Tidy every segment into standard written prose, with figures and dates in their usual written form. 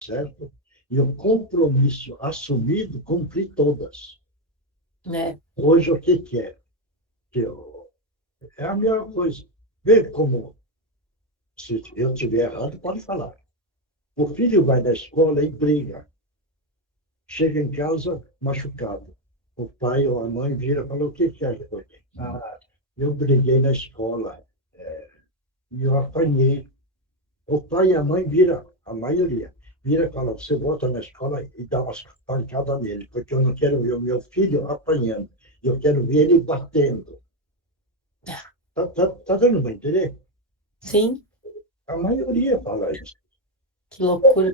certo? E o compromisso assumido, cumprir todas. né? Hoje, o que, que é? Que é a mesma coisa. Vê como, se eu estiver errado, pode falar. O filho vai na escola e briga. Chega em casa machucado. O pai ou a mãe vira e fala, o que, que é? Ah, eu briguei na escola e eu apanhei. O pai e a mãe vira, a maioria, vira e fala, você volta na escola e dá umas pancadas nele, porque eu não quero ver o meu filho apanhando, eu quero ver ele batendo. Tá dando para entender? Sim, A maioria fala isso. que loucura.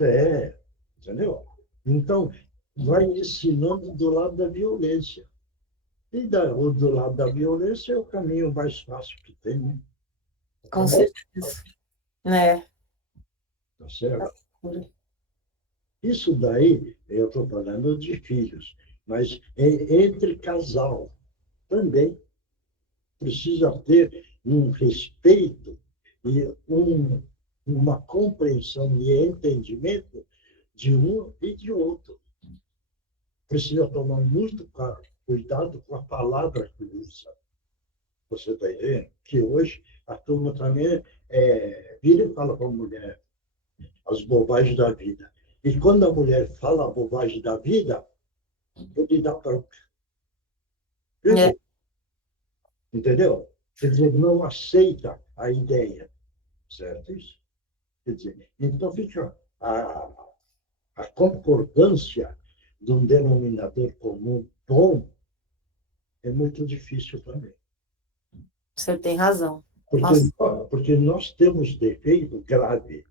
É, entendeu? Então, vai ensinando do lado da violência. E do lado da violência é o caminho mais fácil que tem, né? Com certeza. Né? Tá certo? Isso daí, eu estou falando de filhos, mas entre casal também precisa ter um respeito e uma compreensão e entendimento de um e de outro. Precisa tomar muito cuidado com a palavra que usa. Você está entendendo? Que hoje a turma também vira e fala para a mulher as bobagens da vida. E quando a mulher fala a bobagem da vida, ele dá bronca. É, Entendeu? Quer dizer, não aceita a ideia. Certo? Isso. Quer dizer, então fica a concordância de um denominador comum bom é muito difícil também. você tem razão. Porque, Nossa, porque nós temos defeito grave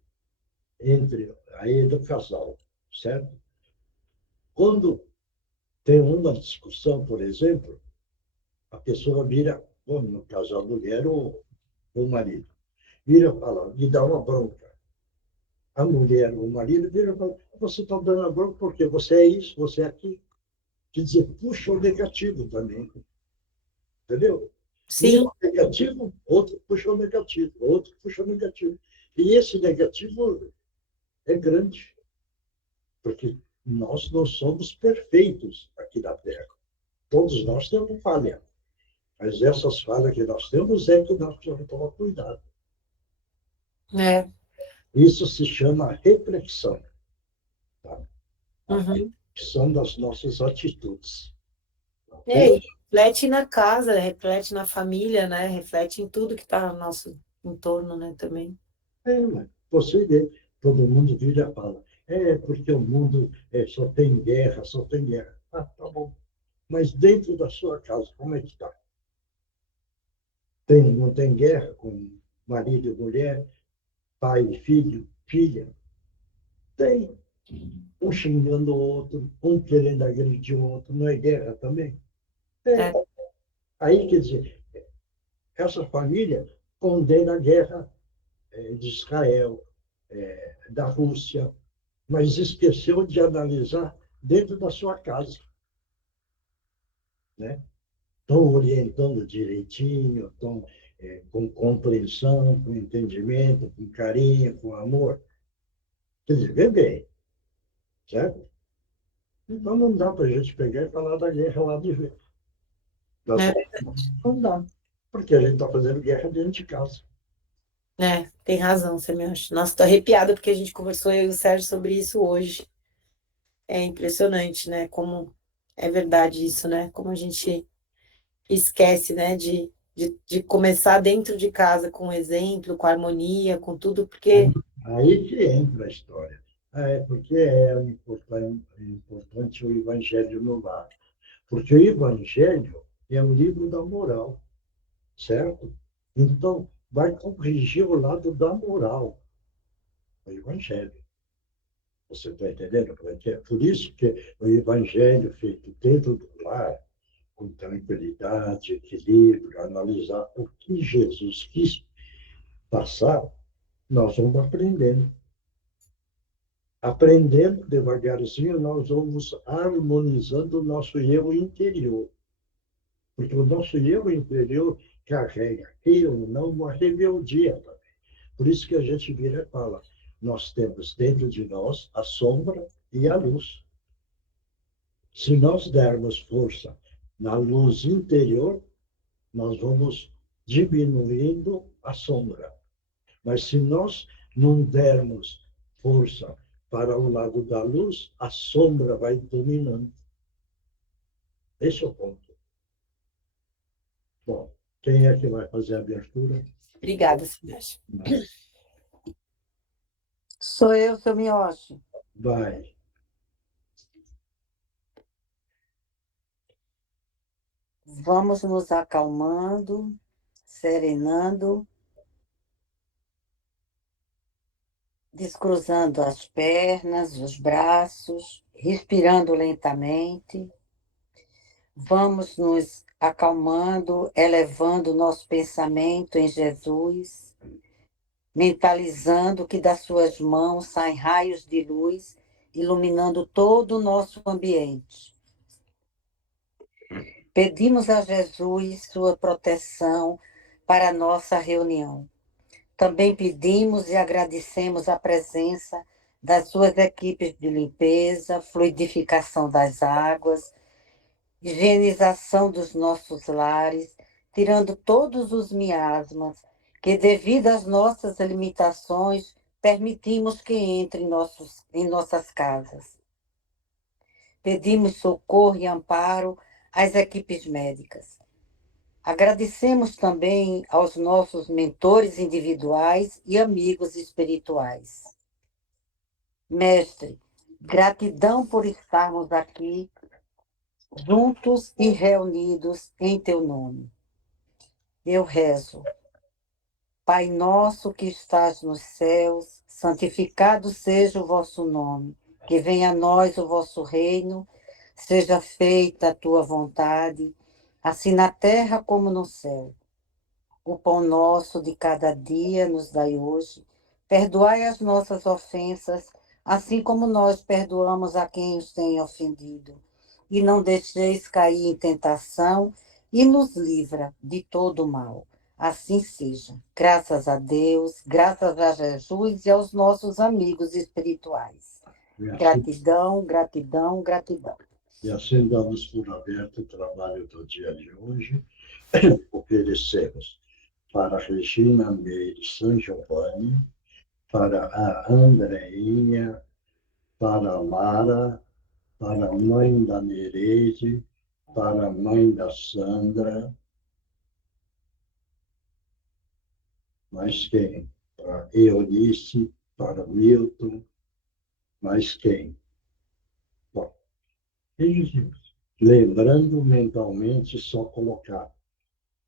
entre aí do casal, certo? Quando tem uma discussão, por exemplo, a pessoa vira, bom, no caso a mulher ou o marido, vira e fala, me dá uma bronca. A mulher, o marido, vira e fala, você está dando a bronca porque você é isso, você é aquilo. Quer dizer, puxa o negativo também, entendeu? Um sim, negativo, outro puxa o negativo, outro puxa o negativo. E esse negativo é grande, porque nós não somos perfeitos aqui na Terra. Todos nós temos falha, mas essas falhas que nós temos é que nós precisamos tomar cuidado. né? Isso se chama reflexão, tá? A Uhum. reflexão das nossas atitudes. É, e reflete na casa, reflete na família, né? Reflete em tudo que está no nosso entorno, né, também. Mas você vê, todo mundo vira e fala, porque o mundo só tem guerra, só tem guerra. Ah, tá bom. Mas dentro da sua casa, como é que está? Não tem guerra com marido e mulher, pai e filho, filha? Tem. Um xingando o outro, um querendo agredir o outro, não é guerra também? É. É, Aí, quer dizer, essa família condena a guerra de Israel, da Rússia, mas esqueceu de analisar dentro da sua casa, né? Estão orientando direitinho, estão com compreensão, com entendimento, com carinho, com amor. Quer dizer, vê bem, certo? Então não dá para a gente pegar e falar da guerra lá de ver. é, Não dá, porque a gente está fazendo guerra dentro de casa. tem razão, você me acha. Nossa, tô arrepiada porque a gente conversou eu e o Sérgio sobre isso hoje. É impressionante, né? Como é verdade isso, né? Como a gente esquece, né? De começar dentro de casa com exemplo, com harmonia, com tudo, Aí, porque aí que entra a história. Porque é importante o Evangelho no lar. Porque o Evangelho é o livro da moral, certo? Então, vai corrigir o lado da moral, o Evangelho. Você está entendendo? Porque é por isso que o Evangelho feito dentro do lar, com tranquilidade, equilíbrio, analisar o que Jesus quis passar, nós vamos aprendendo. Aprendendo devagarzinho, nós vamos harmonizando o nosso eu interior. Porque o nosso eu interior carrega, eu não, uma rebeldia também. Por isso que a gente vira e fala, nós temos dentro de nós a sombra e a luz. Se nós dermos força na luz interior, nós vamos diminuindo a sombra. Mas se nós não dermos força para o lado da luz, a sombra vai dominando. Esse é o ponto. Bom, quem é que vai fazer a abertura? Obrigada, Sérgio. Sou eu, seu Miyoshi. Vai. Vamos nos acalmando, serenando, descruzando as pernas, os braços, respirando lentamente. Vamos nos acalmando, elevando nosso pensamento em Jesus, mentalizando que das suas mãos saem raios de luz, iluminando todo o nosso ambiente. Pedimos a Jesus sua proteção para a nossa reunião. Também pedimos e agradecemos a presença das suas equipes de limpeza, fluidificação das águas, higienização dos nossos lares, tirando todos os miasmas que, devido às nossas limitações, permitimos que entrem em nossas casas. Pedimos socorro e amparo às equipes médicas. Agradecemos também aos nossos mentores individuais e amigos espirituais. Mestre, gratidão por estarmos aqui, juntos e reunidos em teu nome. Eu rezo. Pai nosso que estás nos céus, santificado seja o vosso nome. Que venha a nós o vosso reino, seja feita a tua vontade, assim na terra como no céu. O pão nosso de cada dia nos dai hoje. Perdoai as nossas ofensas, assim como nós perdoamos a quem os tem ofendido. E não deixeis cair em tentação, e nos livra de todo mal. Assim seja. Graças a Deus, graças a Jesus e aos nossos amigos espirituais. Gratidão, gratidão, gratidão. E assim damos por aberto o trabalho do dia de hoje. Oferecemos para a Regina Meire San Giovanni, para a Andreinha, para a Mara, para a mãe da Nereide, para a mãe da Sandra. Mais quem? Para Eunice, para Milton. Mais quem? Bom, e lembrando mentalmente, só colocar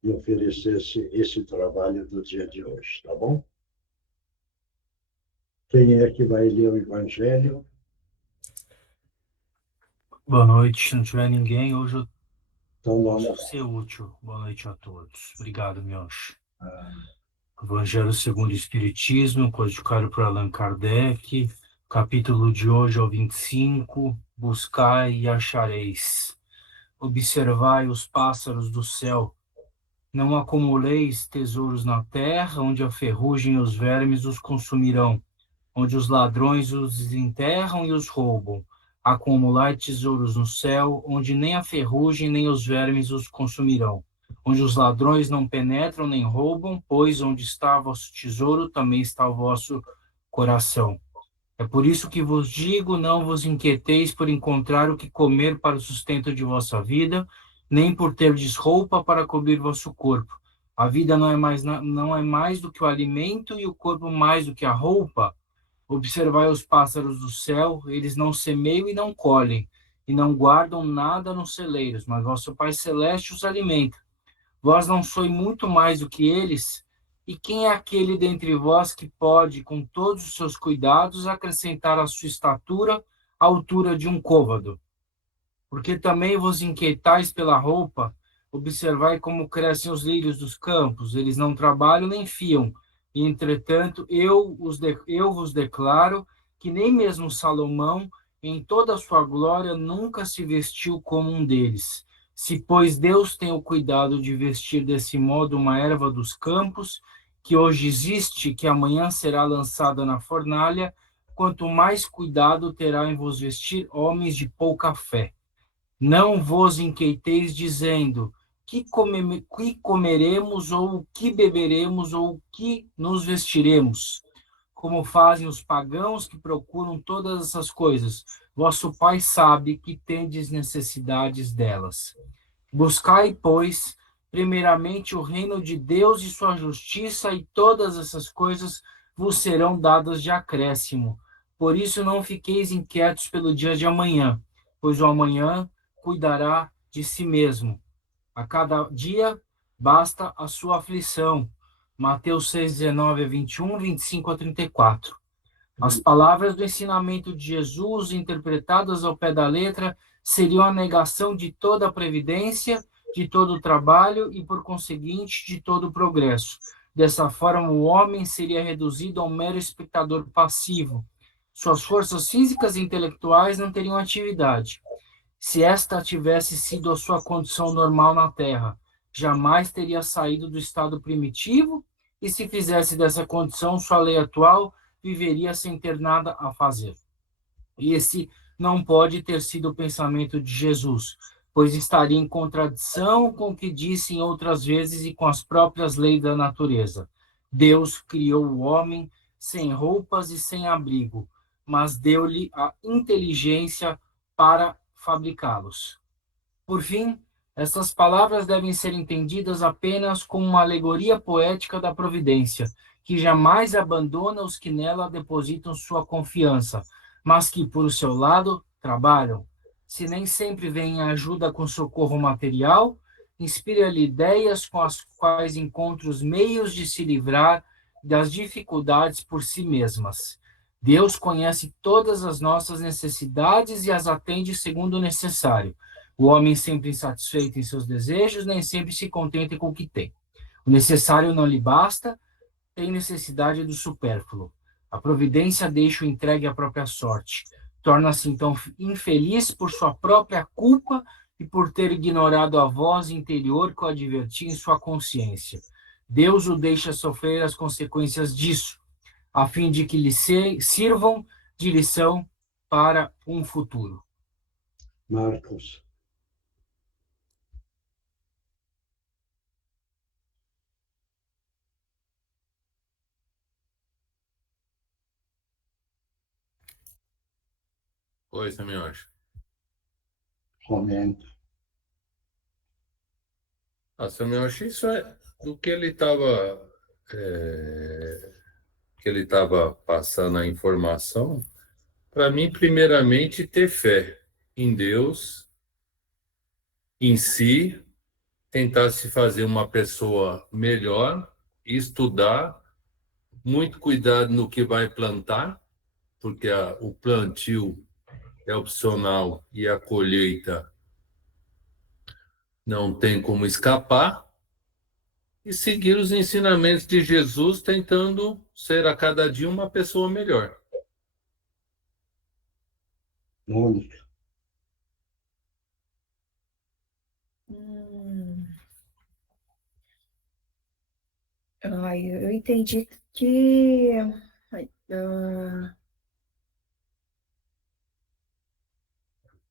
e oferecer esse trabalho do dia de hoje, tá bom? Quem é que vai ler o Evangelho? Boa noite. Se não tiver ninguém, hoje eu Então, posso vamos ser útil. Boa noite a todos. Obrigado, Miyoshi. lá. Evangelho segundo o Espiritismo, codificado por Allan Kardec. Capítulo de hoje é o 25. Buscai e achareis. Observai os pássaros do céu. Não acumuleis tesouros na terra, onde a ferrugem e os vermes os consumirão, onde os ladrões os desenterram e os roubam. Acumulai tesouros no céu, onde nem a ferrugem nem os vermes os consumirão, onde os ladrões não penetram nem roubam, pois onde está vosso tesouro, também está o vosso coração. É por isso que vos digo, não vos inquieteis por encontrar o que comer para o sustento de vossa vida, nem por terdes roupa para cobrir vosso corpo. A vida não é mais do que o alimento e o corpo mais do que a roupa. Observai os pássaros do céu, eles não semeiam e não colhem, e não guardam nada nos celeiros, mas vosso Pai Celeste os alimenta. Vós não sois muito mais do que eles? E quem é aquele dentre vós que pode, com todos os seus cuidados, acrescentar à sua estatura a altura de um côvado? Porque também vos inquietais pela roupa, observai como crescem os lírios dos campos, eles não trabalham nem fiam. E, entretanto, eu vos declaro que nem mesmo Salomão, em toda a sua glória, nunca se vestiu como um deles. Se, pois, Deus tem o cuidado de vestir desse modo uma erva dos campos, que hoje existe, que amanhã será lançada na fornalha, quanto mais cuidado terá em vos vestir, homens de pouca fé. Não vos inquieteis dizendo, que comeremos, ou que beberemos, ou que nos vestiremos, como fazem os pagãos que procuram todas essas coisas. Vosso Pai sabe que tendes necessidades delas. Buscai, pois, primeiramente o reino de Deus e sua justiça, e todas essas coisas vos serão dadas de acréscimo. Por isso não fiqueis inquietos pelo dia de amanhã, pois o amanhã cuidará de si mesmo. A cada dia basta a sua aflição. Mateus 6, 19 a 21, 25 a 34. As palavras do ensinamento de Jesus, interpretadas ao pé da letra, seriam a negação de toda a previdência, de todo o trabalho e, por conseguinte, de todo o progresso. Dessa forma, o homem seria reduzido a um mero espectador passivo. Suas forças físicas e intelectuais não teriam atividade. Se esta tivesse sido a sua condição normal na Terra, jamais teria saído do estado primitivo, e se fizesse dessa condição sua lei atual, viveria sem ter nada a fazer. Esse não pode ter sido o pensamento de Jesus, pois estaria em contradição com o que disse em outras vezes e com as próprias leis da natureza. Deus criou o homem sem roupas e sem abrigo, mas deu-lhe a inteligência para fabricá-los. Por fim, essas palavras devem ser entendidas apenas como uma alegoria poética da providência, que jamais abandona os que nela depositam sua confiança, mas que, por seu lado, trabalham. Se nem sempre vem ajuda com socorro material, inspira-lhe ideias com as quais encontra os meios de se livrar das dificuldades por si mesmas. Deus conhece todas as nossas necessidades e as atende segundo o necessário. O homem sempre insatisfeito em seus desejos, nem sempre se contenta com o que tem. O necessário não lhe basta, tem necessidade do supérfluo. A providência deixa-o entregue à própria sorte. Torna-se então infeliz por sua própria culpa e por ter ignorado a voz interior que o advertia em sua consciência. Deus o deixa sofrer as consequências disso, a fim de que lhe sirvam de lição para um futuro. Marcos. Oi, Semiocha. Comenta. Semiocha, isso é do que ele estava passando a informação. Para mim, primeiramente, ter fé em Deus, em si, tentar se fazer uma pessoa melhor, estudar, muito cuidado no que vai plantar, porque o plantio é opcional e a colheita não tem como escapar, e seguir os ensinamentos de Jesus, tentando ser a cada dia uma pessoa melhor. Mônica. Eu entendi que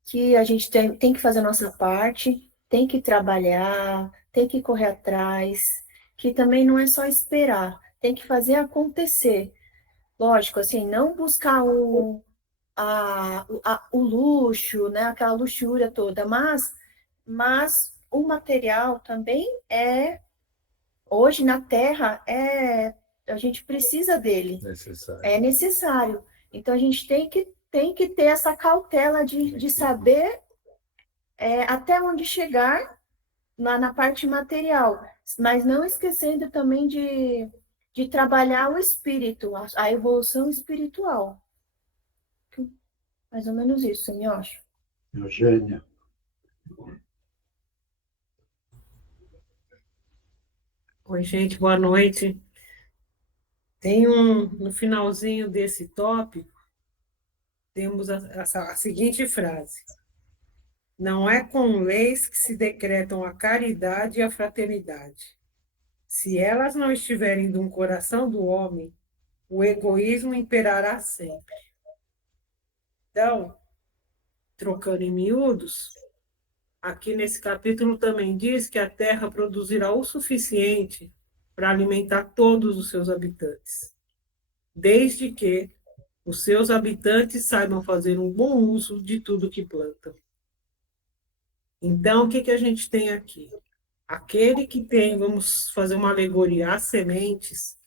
que a gente tem que fazer a nossa parte, tem que trabalhar, tem que correr atrás, que também não é só esperar, tem que fazer acontecer. Lógico, assim, não buscar o luxo, né, aquela luxúria toda, mas o material também hoje na Terra, a gente precisa dele. Necessário. É necessário. Então, a gente tem que ter essa cautela de saber até onde chegar na parte material, mas não esquecendo também de trabalhar o espírito, a evolução espiritual. Mais ou menos isso, eu acho. Eugênia. Oi, gente, boa noite. No finalzinho desse tópico, temos a seguinte frase: não é com leis que se decretam a caridade e a fraternidade, Se elas não estiverem no coração do homem, o egoísmo imperará sempre. Então, trocando em miúdos, aqui nesse capítulo também diz que a terra produzirá o suficiente para alimentar todos os seus habitantes, desde que os seus habitantes saibam fazer um bom uso de tudo que plantam. Então, o que a gente tem aqui? Aquele que tem, vamos fazer uma alegoria, as sementes,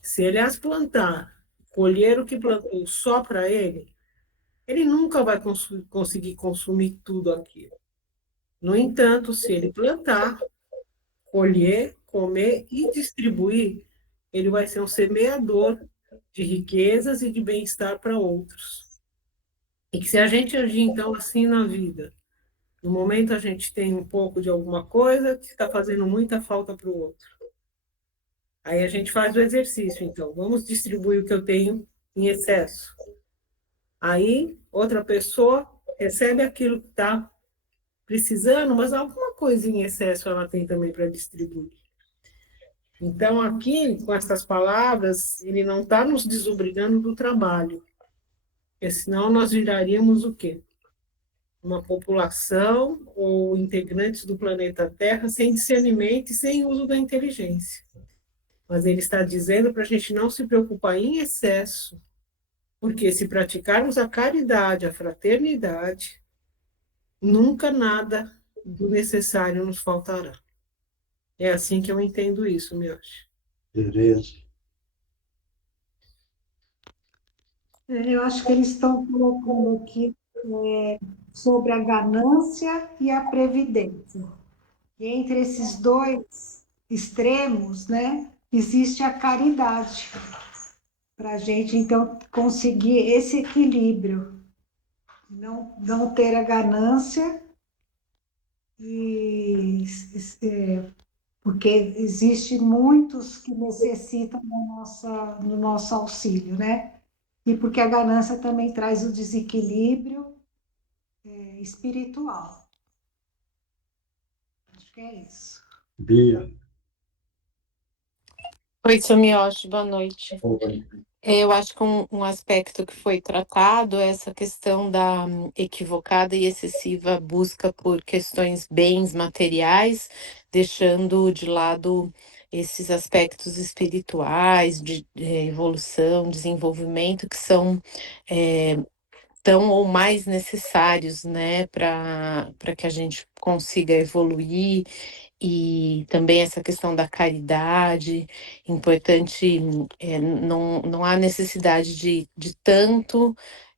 se ele as plantar, colher o que plantou só para ele nunca vai conseguir consumir tudo aquilo. No entanto, se ele plantar, colher, comer e distribuir, ele vai ser um semeador de riquezas e de bem-estar para outros. E que se a gente agir, então, assim na vida, no momento a gente tem um pouco de alguma coisa que está fazendo muita falta para o outro. Aí a gente faz o exercício, então, vamos distribuir o que eu tenho em excesso. Aí, outra pessoa recebe aquilo que está precisando, mas alguma coisa em excesso ela tem também para distribuir. Então, aqui, com essas palavras, ele não está nos desobrigando do trabalho, porque senão nós viraríamos o quê? Uma população ou integrantes do planeta Terra sem discernimento e sem uso da inteligência. Mas ele está dizendo para a gente não se preocupar em excesso, porque se praticarmos a caridade, a fraternidade, nunca nada do necessário nos faltará. É assim que eu entendo isso, Mioche. Tereza. Eu acho que eles estão colocando aqui sobre a ganância e a previdência. E entre esses dois extremos, né, existe a caridade, para a gente, então, conseguir esse equilíbrio. Não ter a ganância, porque existe muitos que necessitam do nosso auxílio, né? E porque a ganância também traz o desequilíbrio espiritual. Acho que é isso. Bia. Oi, seu Mioche, boa noite. Oi. Eu acho que um aspecto que foi tratado é essa questão da equivocada e excessiva busca por questões bens materiais, deixando de lado esses aspectos espirituais, de evolução, desenvolvimento, que são tão ou mais necessários, né, para que a gente consiga evoluir. E também essa questão da caridade, importante, não há necessidade de tanto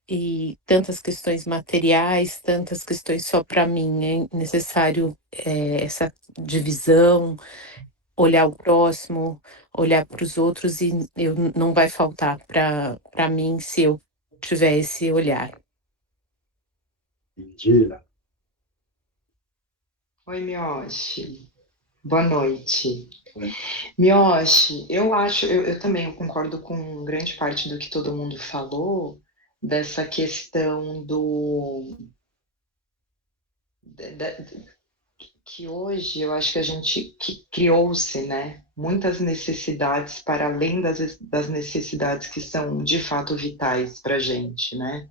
e tantas questões materiais, tantas questões só para mim, é necessário essa divisão, olhar o próximo, olhar para os outros e não vai faltar para mim se eu tiver esse olhar. Indira. Oi, Mioche. Boa noite. Oi. Mioche, eu também concordo com grande parte do que todo mundo falou, dessa questão que hoje eu acho que a gente criou-se, né, muitas necessidades para além das necessidades que são de fato vitais para a gente, né?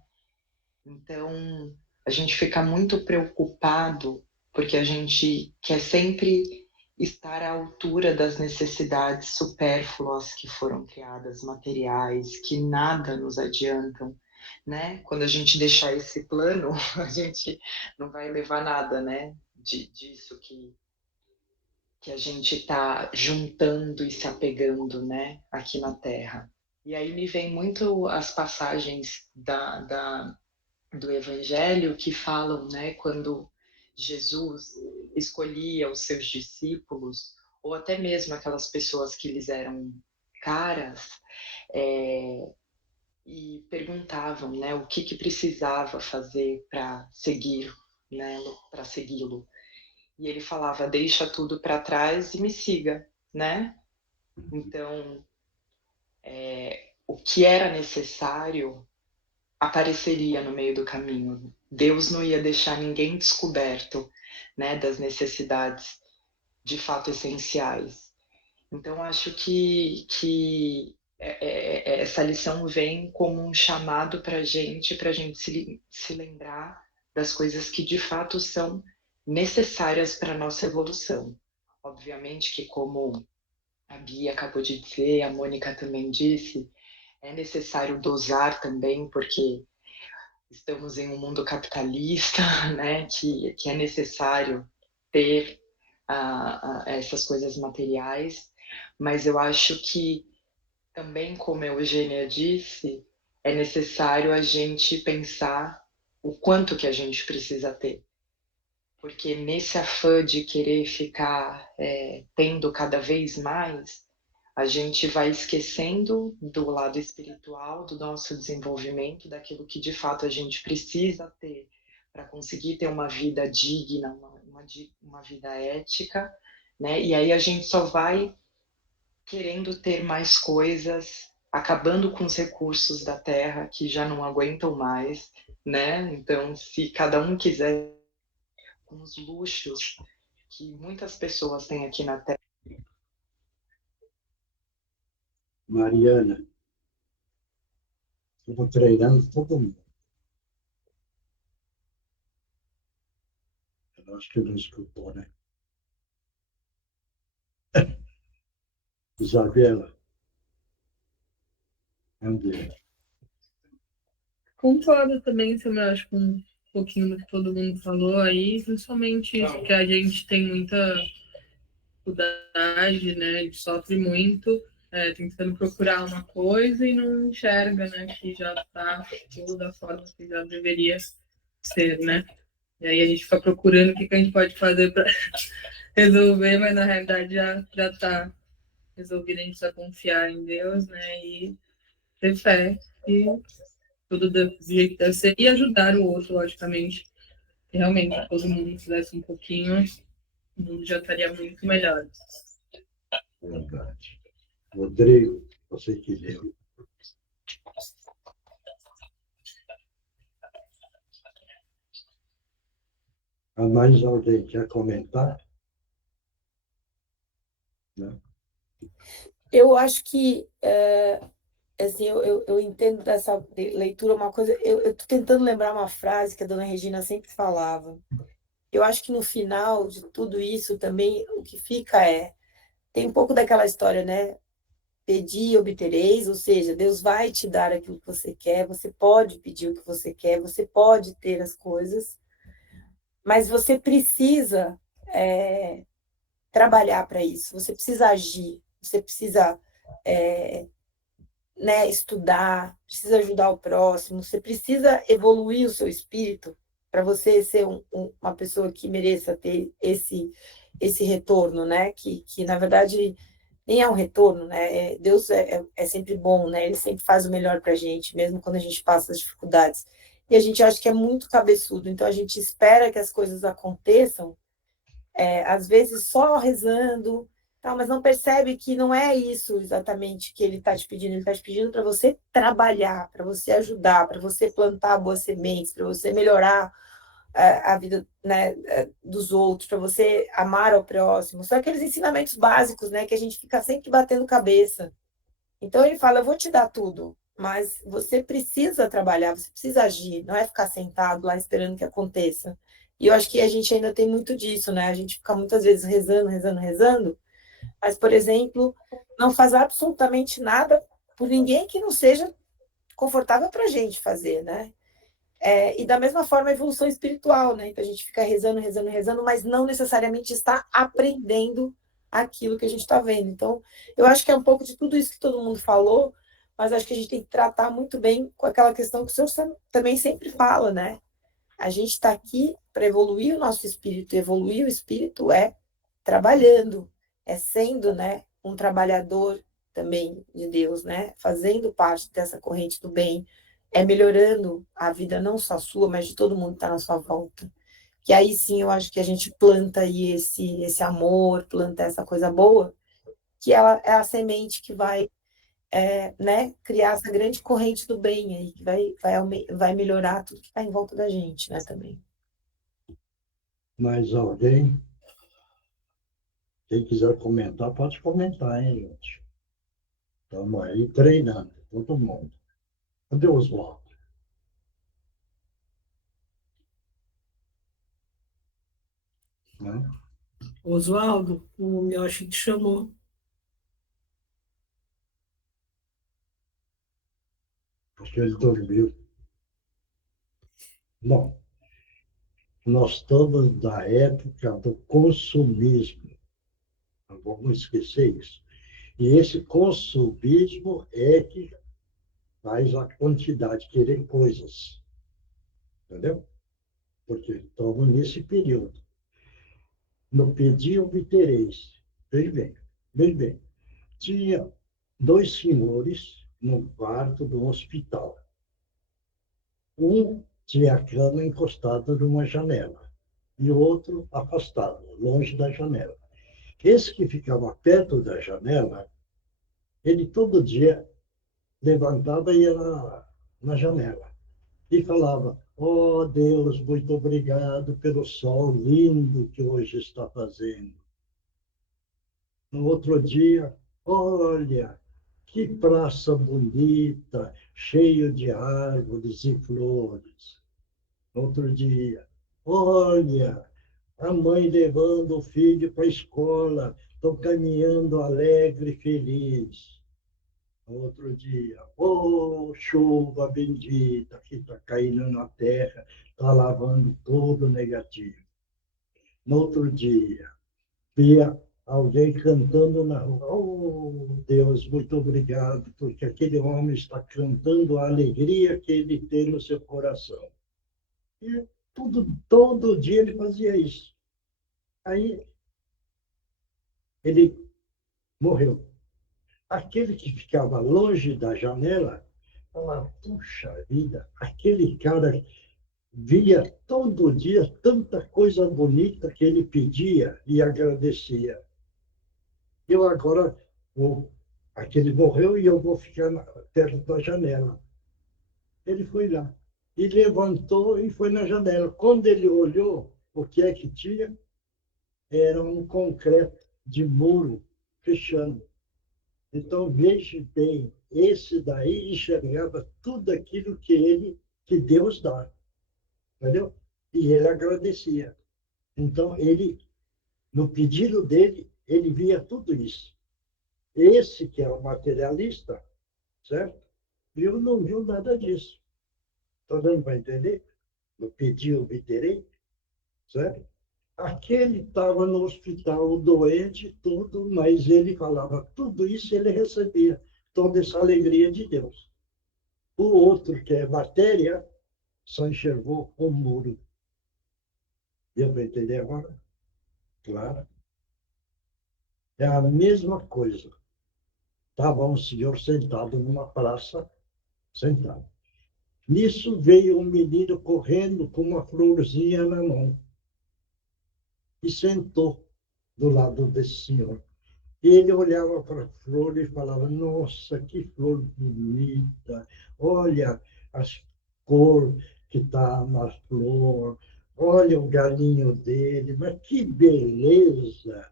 Então, a gente fica muito preocupado porque a gente quer sempre estar à altura das necessidades supérfluas que foram criadas, materiais, que nada nos adiantam, né? Quando a gente deixar esse plano, a gente não vai levar nada, né? Disso que a gente está juntando e se apegando, né? Aqui na Terra. E aí me vem muito as passagens do Evangelho que falam, né, quando Jesus escolhia os seus discípulos, ou até mesmo aquelas pessoas que lhes eram caras, e perguntavam, né, o que precisava fazer para seguir, né, para segui-lo. E ele falava: deixa tudo para trás e me siga, né? Então, o que era necessário apareceria no meio do caminho. Deus não ia deixar ninguém descoberto, né, das necessidades de fato essenciais. Então, acho que essa lição vem como um chamado para a gente se lembrar das coisas que de fato são necessárias para a nossa evolução. Obviamente que, como a Bia acabou de dizer, a Mônica também disse, é necessário dosar também, porque estamos em um mundo capitalista, né, que é necessário ter essas coisas materiais, mas eu acho que também, como a Eugênia disse, é necessário a gente pensar o quanto que a gente precisa ter. Porque nesse afã de querer ficar tendo cada vez mais, a gente vai esquecendo do lado espiritual, do nosso desenvolvimento, daquilo que de fato a gente precisa ter para conseguir ter uma vida digna, uma vida ética, né? E aí a gente só vai querendo ter mais coisas, acabando com os recursos da terra que já não aguentam mais, né? Então, se cada um quiser com os luxos que muitas pessoas têm aqui na terra. Mariana, eu vou treinando todo mundo. Eu acho que não escutou, né? Isabela, André. Concordo também, eu acho, com um pouquinho do que todo mundo falou aí, principalmente isso, que a gente tem muita dificuldade, né? A gente sofre muito, tentando procurar uma coisa e não enxerga, né? Que já está tudo da forma que já deveria ser, né? E aí a gente fica procurando o que a gente pode fazer para resolver, mas na realidade já está resolvido, a gente precisa confiar em Deus, né? E ter fé e tudo do jeito que deve ser, e ajudar o outro, logicamente. Realmente, se todo mundo fizesse um pouquinho, o mundo já estaria muito melhor. Verdade. Rodrigo, você que leu. Há mais alguém que quer comentar? Não? Eu acho que, assim, eu entendo dessa leitura uma coisa, eu estou tentando lembrar uma frase que a dona Regina sempre falava. Eu acho que no final de tudo isso também, o que fica tem um pouco daquela história, né? Pedi e obtereis, ou seja, Deus vai te dar aquilo que você quer, você pode pedir o que você quer, você pode ter as coisas, mas você precisa trabalhar para isso, você precisa agir, você precisa né, estudar, precisa ajudar o próximo, você precisa evoluir o seu espírito para você ser uma pessoa que mereça ter esse retorno, né? Que na verdade nem é um retorno, né? Deus é sempre bom, né? Ele sempre faz o melhor para a gente, mesmo quando a gente passa as dificuldades. E a gente acha que é muito cabeçudo, então a gente espera que as coisas aconteçam, às vezes só rezando, tá, mas não percebe que não é isso exatamente que ele está te pedindo. Ele está te pedindo para você trabalhar, para você ajudar, para você plantar boas sementes, para você melhorar a vida, né, dos outros, para você amar ao próximo. São aqueles ensinamentos básicos, né, que a gente fica sempre batendo cabeça. Então ele fala, eu vou te dar tudo, mas você precisa trabalhar, você precisa agir, não é ficar sentado lá esperando que aconteça. E eu acho que a gente ainda tem muito disso, né? A gente fica muitas vezes rezando, rezando, rezando, mas, por exemplo, não faz absolutamente nada por ninguém que não seja confortável para a gente fazer, né? E da mesma forma a evolução espiritual, né? Então a gente fica rezando, rezando, rezando, mas não necessariamente está aprendendo aquilo que a gente está vendo. Então, eu acho que é um pouco de tudo isso que todo mundo falou, mas acho que a gente tem que tratar muito bem com aquela questão que o senhor também sempre fala, né? A gente está aqui para evoluir o nosso espírito. Evoluir o espírito é trabalhando, é sendo, né, um trabalhador também de Deus, né? Fazendo parte dessa corrente do bem, melhorando a vida não só sua, mas de todo mundo que está na sua volta. Que aí sim eu acho que a gente planta aí esse amor, planta essa coisa boa, que ela é a semente que vai né, criar essa grande corrente do bem aí, que vai melhorar tudo que está em volta da gente, né, também. Mais alguém? Quem quiser comentar, pode comentar, hein, gente? Estamos aí treinando, todo mundo. Cadê o Oswaldo? Né? Oswaldo, o Miyoshi te chamou. Porque ele dormiu. Bom, nós estamos na época do consumismo. Não vamos esquecer isso. E esse consumismo é que faz a quantidade, querer coisas. Entendeu? Porque estamos nesse período. No pedir, obtereis. Veja bem, veja bem. Tinha dois senhores no quarto do hospital. Um tinha a cama encostada numa janela e o outro afastado, longe da janela. Esse que ficava perto da janela, ele todo dia levantava e ia na janela e falava: "Oh, Deus, muito obrigado pelo sol lindo que hoje está fazendo." No outro dia, olha, que praça bonita, cheio de árvores e flores. No outro dia, olha, a mãe levando o filho para a escola, estão caminhando alegre e feliz. No outro dia, oh, chuva bendita que está caindo na terra, está lavando todo o negativo. No outro dia, via alguém cantando na rua. Oh, Deus, muito obrigado, porque aquele homem está cantando a alegria que ele tem no seu coração. E todo dia ele fazia isso. Aí ele morreu. Aquele que ficava longe da janela falava: puxa vida, aquele cara via todo dia tanta coisa bonita que ele pedia e agradecia. Eu agora vou, aquele morreu e eu vou ficar perto da janela. Ele foi lá e levantou e foi na janela. Quando ele olhou, o que é que tinha? Era um concreto de muro fechando. Então, veja bem, esse daí enxergava tudo aquilo que Deus dá, entendeu? E ele agradecia. Então, ele, no pedido dele, ele via tudo isso. Esse que é o materialista, certo? Não viu nada disso. Está dando para entender? No pedir, obterei, certo? Aquele estava no hospital, doente, tudo, mas ele falava, tudo isso ele recebia, toda essa alegria de Deus. O outro, que é matéria, só enxergou o muro. Deu para entender agora? Claro. É a mesma coisa. Estava um senhor sentado numa praça, sentado. Nisso veio um menino correndo com uma florzinha na mão e sentou do lado desse senhor. E ele olhava para a flor e falava: nossa, que flor bonita, olha a cor que está na flor, olha o galinho dele, mas que beleza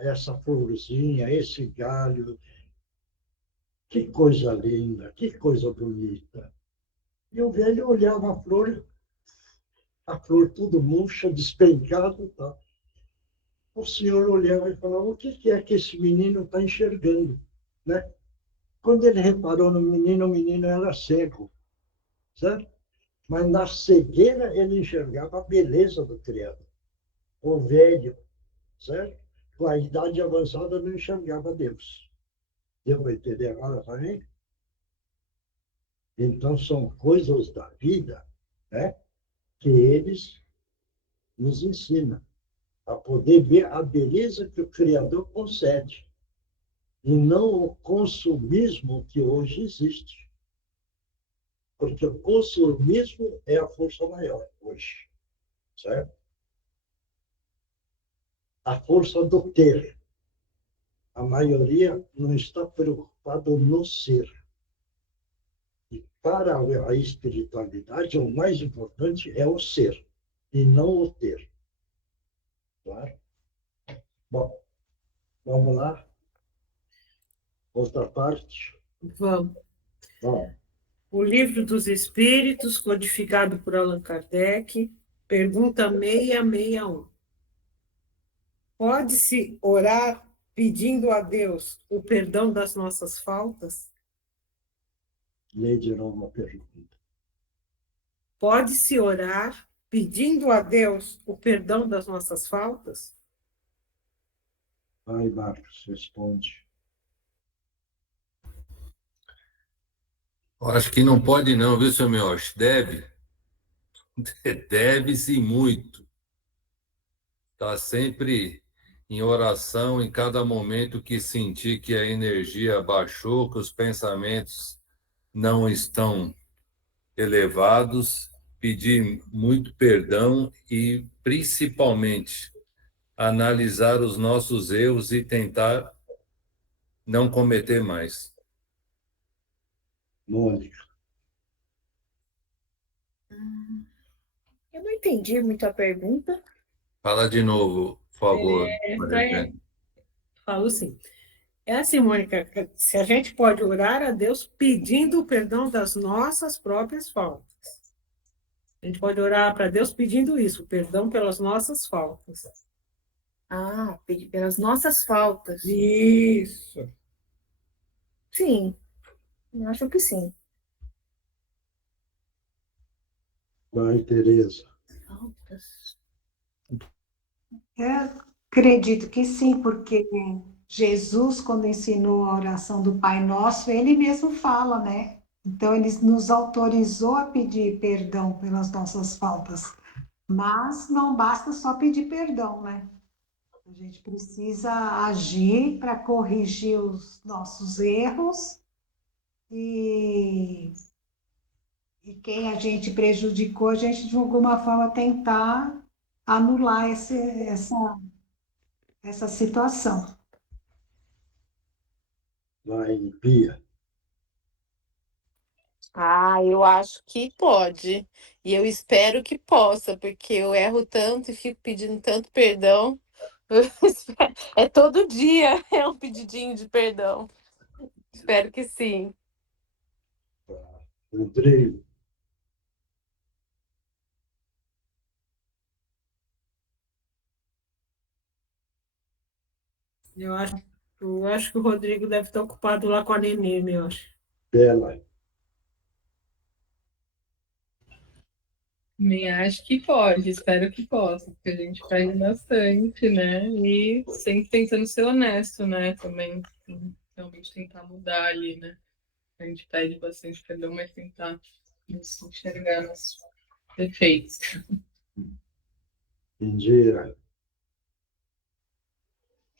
essa florzinha, esse galho, que coisa linda, que coisa bonita. E o velho olhava a flor tudo murcha, despencada e tal. O senhor olhava e falava: o que é que esse menino está enxergando? Né? Quando ele reparou no menino, o menino era cego, certo? Mas na cegueira ele enxergava a beleza do Criador. O velho, certo? Com a idade avançada não enxergava Deus. Deu para entender agora também? Então são coisas da vida, né? Que eles nos ensinam a poder ver a beleza que o Criador concede, e não o consumismo que hoje existe. Porque o consumismo é a força maior hoje, certo? A força do ter. A maioria não está preocupada no ser. E para a espiritualidade, o mais importante é o ser, e não o ter. Claro? Bom, Vamos lá? Outra parte? Vamos. Bom, O Livro dos Espíritos, codificado por Allan Kardec, pergunta 661. Pode-se orar pedindo a Deus o perdão das nossas faltas? lei de novo uma pergunta. Pode-se orar pedindo a Deus o perdão das nossas faltas? Vai, Marcos, responde. Eu acho que não pode não, viu, seu Mioche? Deve. Deve-se muito. Está sempre em oração em cada momento que sentir que a energia baixou, que os pensamentos não estão elevados, pedir muito perdão e, principalmente, analisar os nossos erros e tentar não cometer mais. Mônica. Eu não entendi muito a pergunta. Fala de novo, por favor. Falo sim. É assim, Mônica, se a gente pode orar a Deus pedindo o perdão das nossas próprias faltas. A gente pode orar para Deus pedindo isso, perdão pelas nossas faltas. Ah, pedir pelas nossas faltas. Isso. Sim, eu acho que sim. Vai, Tereza. Faltas. Eu acredito que sim, porque Jesus, quando ensinou a oração do Pai Nosso, ele mesmo fala, né? Então, ele nos autorizou a pedir perdão pelas nossas faltas. Mas não basta só pedir perdão, né? A gente precisa agir para corrigir os nossos erros e quem a gente prejudicou, a gente de alguma forma tentar anular essa situação. Vai, Pia. Ah, eu acho que pode. E eu espero que possa, porque eu erro tanto e fico pedindo tanto perdão. É todo dia é um pedidinho de perdão. Espero que sim. Rodrigo. Eu acho que o Rodrigo deve estar ocupado lá com a Nenê, meu. Bela. Me acho que pode, espero que possa, porque a gente perde bastante, né? E sempre tentando ser honesto, né? Também, realmente tentar mudar ali, né? A gente pede bastante perdão, mas tentar enxergar nossos defeitos. Indira.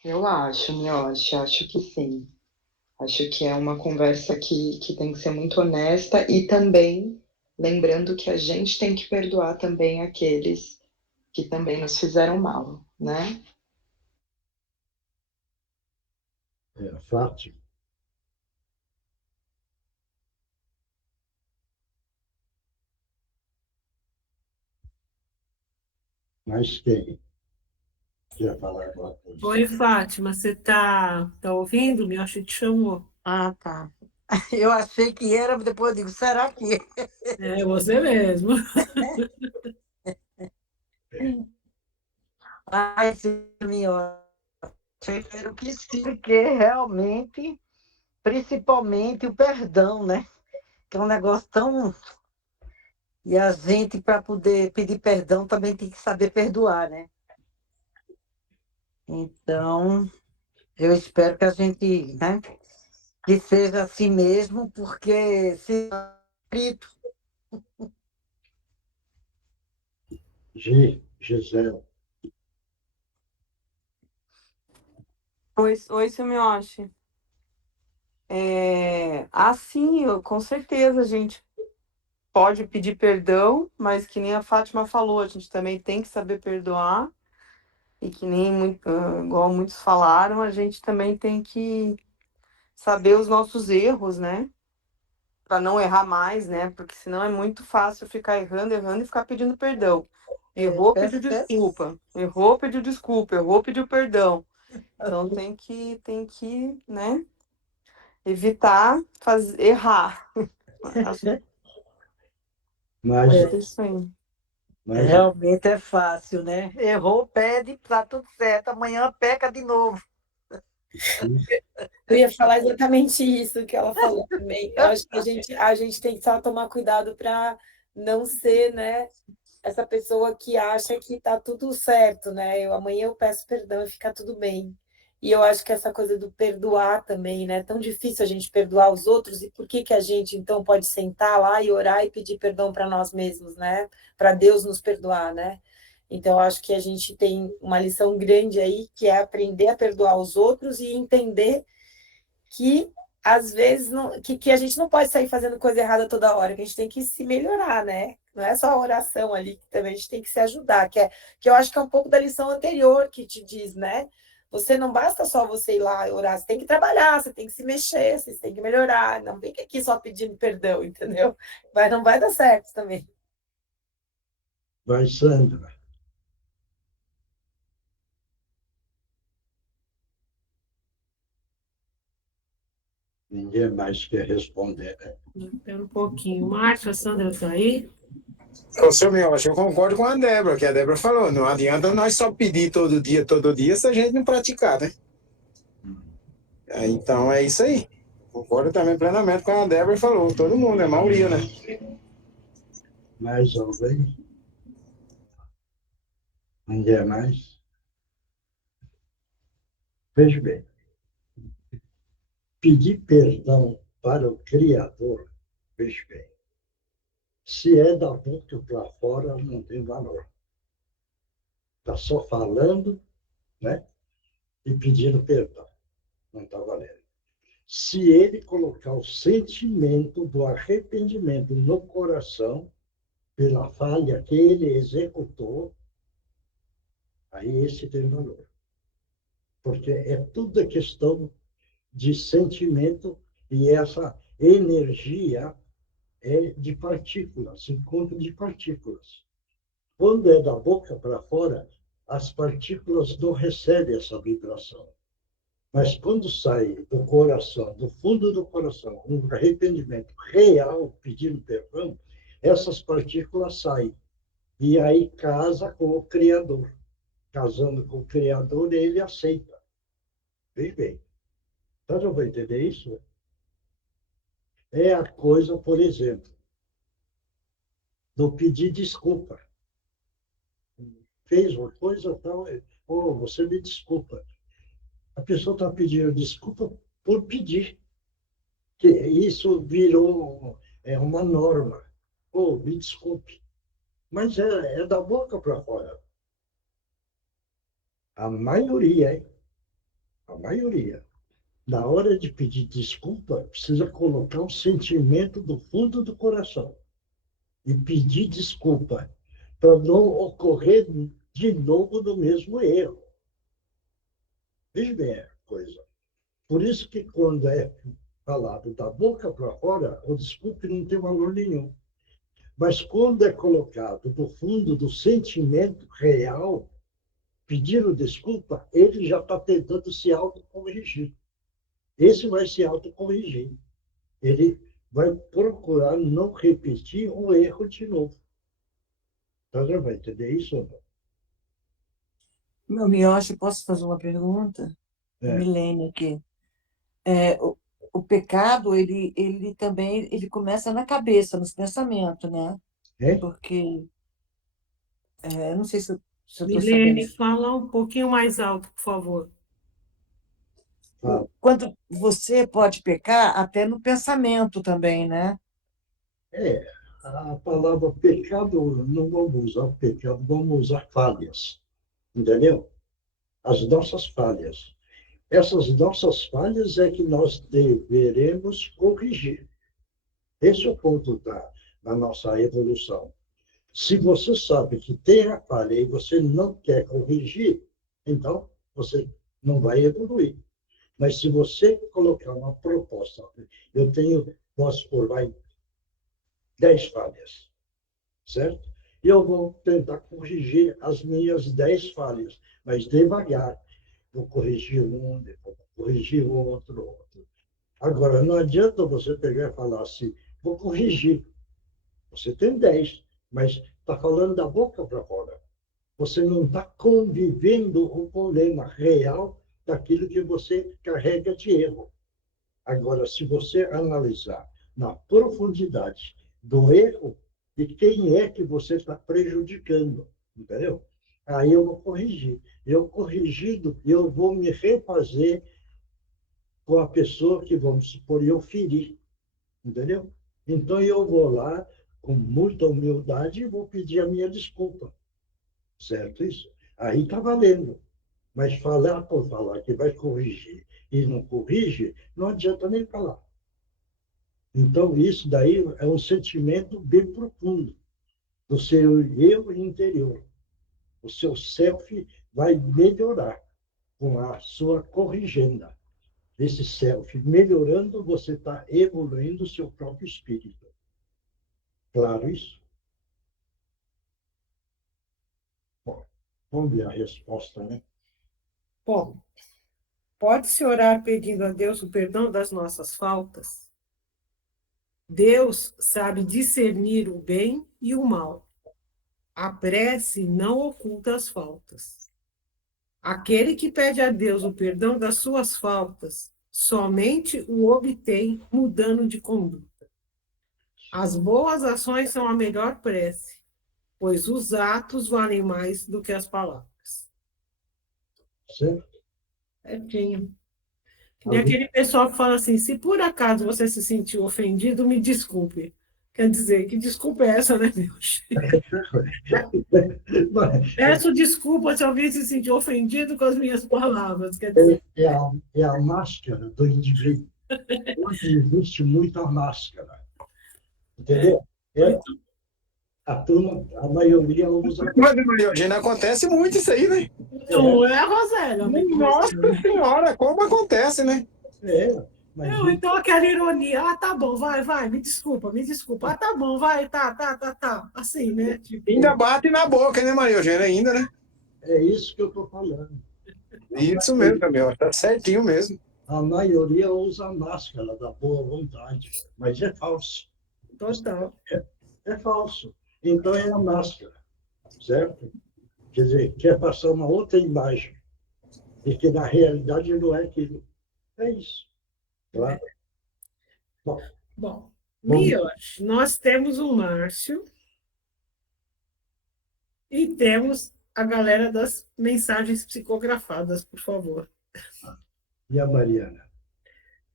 Eu acho, Mioche, acho que sim. Acho que é uma conversa que tem que ser muito honesta e também lembrando que a gente tem que perdoar também aqueles que também nos fizeram mal, né? Fátima. Mas quem? Quer falar alguma coisa? Oi, Fátima, você tá ouvindo? Me acho que te chamou. Ah, tá. Eu achei que era, depois eu digo, será que? É você mesmo. Ai, senhora, eu espero que sim, porque realmente, principalmente o perdão, né? Que é um negócio tão. E a gente, para poder pedir perdão, também tem que saber perdoar, né? Então, eu espero que a gente, né? Que seja assim mesmo, porque se Gisele. Oi, seu Mioshi. Assim, com certeza a gente pode pedir perdão, mas que nem a Fátima falou, a gente também tem que saber perdoar. E que nem igual muitos falaram, a gente também tem que saber os nossos erros, né? Para não errar mais, né? Porque senão é muito fácil ficar errando e ficar pedindo perdão. Errou, pediu desculpa. Errou, pediu desculpa. Errou, pediu perdão. Então tem que, né, evitar errar. Acho Mas, que é isso aí. mas Realmente é fácil, né? Errou, pede, tá tudo certo. Amanhã peca de novo. Eu ia falar exatamente isso que ela falou também. Eu acho que a gente tem que só tomar cuidado para não ser, né, essa pessoa que acha que está tudo certo, né? Amanhã eu peço perdão e fica tudo bem. E eu acho que essa coisa do perdoar também, né? É tão difícil a gente perdoar os outros, e por que que a gente então pode sentar lá e orar e pedir perdão para nós mesmos, né? Para Deus nos perdoar, né? Então, eu acho que a gente tem uma lição grande aí, que é aprender a perdoar os outros e entender que às vezes que a gente não pode sair fazendo coisa errada toda hora, que a gente tem que se melhorar, né? Não é só a oração ali, que também a gente tem que se ajudar, que eu acho que é um pouco da lição anterior que te diz, né? Você não basta só você ir lá e orar, você tem que trabalhar, você tem que se mexer, você tem que melhorar, não vem aqui só pedindo perdão, entendeu? Mas não vai dar certo também. Sandra, ninguém mais quer responder, né? Espera um pouquinho. Márcio, a Sandra está aí? Ô, seu Miocha, eu concordo com a Débora, que a Débora falou. Não adianta nós só pedir todo dia, se a gente não praticar, né? Então é isso aí. Concordo também plenamente com a Débora falou. Todo mundo, é a maioria, né? Mais alguém? Ninguém mais? Veja bem, pedir perdão para o Criador, veja bem, se é da boca para fora, não tem valor. Está só falando, né? E pedindo perdão. Não está valendo. Se ele colocar o sentimento do arrependimento no coração, pela falha que ele executou, aí esse tem valor. Porque é tudo questão de sentimento, e essa energia é de partículas, encontro de partículas. Quando é da boca para fora, as partículas não recebem essa vibração. Mas quando sai do coração, do fundo do coração, um arrependimento real, pedindo perdão, essas partículas saem. E aí casa com o Criador. Casando com o Criador, ele aceita. Bem, bem. Então, já vai entender isso? É a coisa, por exemplo, do pedir desculpa. Fez uma coisa tal, oh, você me desculpa. A pessoa está pedindo desculpa por pedir. Que isso virou uma norma. Oh, me desculpe. Mas é da boca para fora. A maioria, hein? A maioria. Na hora de pedir desculpa, precisa colocar um sentimento do fundo do coração e pedir desculpa para não ocorrer de novo no mesmo erro. Veja bem a coisa. Por isso que quando é falado da boca para fora, o desculpe não tem valor nenhum. Mas quando é colocado do fundo do sentimento real, pedindo desculpa, ele já está tentando se autocorrigir. Esse vai se autocorrigir. Ele vai procurar não repetir o erro de novo. Então, já vai entender isso ou não? Meu Miocha, posso fazer uma pergunta? Milênio aqui. O pecado, ele também ele começa na cabeça, nos pensamentos, né? Porque, não sei se eu estou Milene, sabendo. fala um pouquinho mais alto, por favor. Quando você pode pecar até no pensamento também, né? A palavra pecado, não vamos usar pecado, vamos usar falhas. Entendeu? As nossas falhas. Essas nossas falhas é que nós deveremos corrigir. Esse é o ponto da nossa evolução. Se você sabe que tem a falha e você não quer corrigir, então você não vai evoluir. Mas se você colocar uma proposta, posso pôr 10 falhas, certo? E eu vou tentar corrigir as minhas 10 falhas, mas devagar. vou corrigir um, depois vou corrigir outro. Agora, não adianta você pegar e falar assim, vou corrigir. Você tem 10, mas está falando da boca para fora. Você não está convivendo o problema real daquilo que você carrega de erro. Agora, se você analisar na profundidade do erro, de quem é que você está prejudicando, entendeu? Aí eu vou corrigir. Eu corrigido, eu vou me refazer com a pessoa que, vamos supor, eu feri, entendeu? Então, eu vou lá, com muita humildade, e vou pedir a minha desculpa, certo isso? Aí está valendo. Mas falar por falar que vai corrigir e não corrige, não adianta nem falar. Então, isso daí é um sentimento bem profundo do seu eu interior. O seu self vai melhorar com a sua corrigenda. Esse self melhorando, você está evoluindo o seu próprio espírito. Claro isso? Bom, vamos ver a resposta, né? Bom, pode-se orar pedindo a Deus o perdão das nossas faltas? Deus sabe discernir o bem e o mal. A prece não oculta as faltas. Aquele que pede a Deus o perdão das suas faltas, somente o obtém mudando de conduta. As boas ações são a melhor prece, pois os atos valem mais do que as palavras. Certo? Certinho. E aquele pessoal que fala assim, se por acaso você se sentiu ofendido, me desculpe. Quer dizer, que desculpa é essa, né, Deus? Peço desculpa se alguém se sentiu ofendido com as minhas palavras. Quer dizer... É a máscara do indivíduo. Hoje existe muita máscara. Entendeu? A turma, a maioria usa. Mas, Maria, acontece muito isso aí, né? Não é, Rosélia? Nossa Senhora, como acontece, né? Não, então aquela ironia, tá bom, vai, me desculpa. Ah, tá bom, vai, tá. Assim, né? Tipo... Ainda bate na boca, né, Maria Eugênia, ainda, né? É isso que eu estou falando. Isso mesmo, Gabriel, tá certinho mesmo. A maioria usa a máscara da boa vontade, mas é falso. Total. É falso. Então é a máscara, certo? Quer dizer, quer passar uma outra imagem, e que na realidade não é aquilo. É isso. Claro. Bom, Mios, nós temos o Márcio e temos a galera das mensagens psicografadas, por favor. E a Mariana?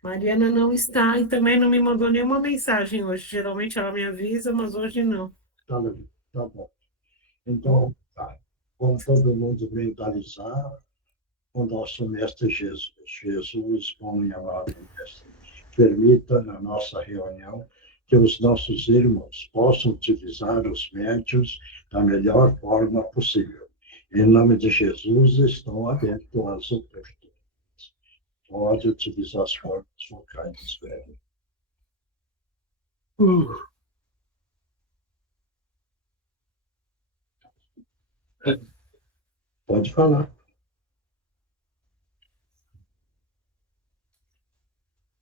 Mariana não está e também não me mandou nenhuma mensagem hoje. Geralmente ela me avisa, mas hoje não. Tá bom. Então, vamos todo mundo mentalizar o nosso Mestre Jesus. Jesus, bom e amado Mestre, permita na nossa reunião que os nossos irmãos possam utilizar os médiuns da melhor forma possível. Em nome de Jesus, estão abertas as oportunidades. Pode utilizar as formas vocais dos velhos. Pode falar.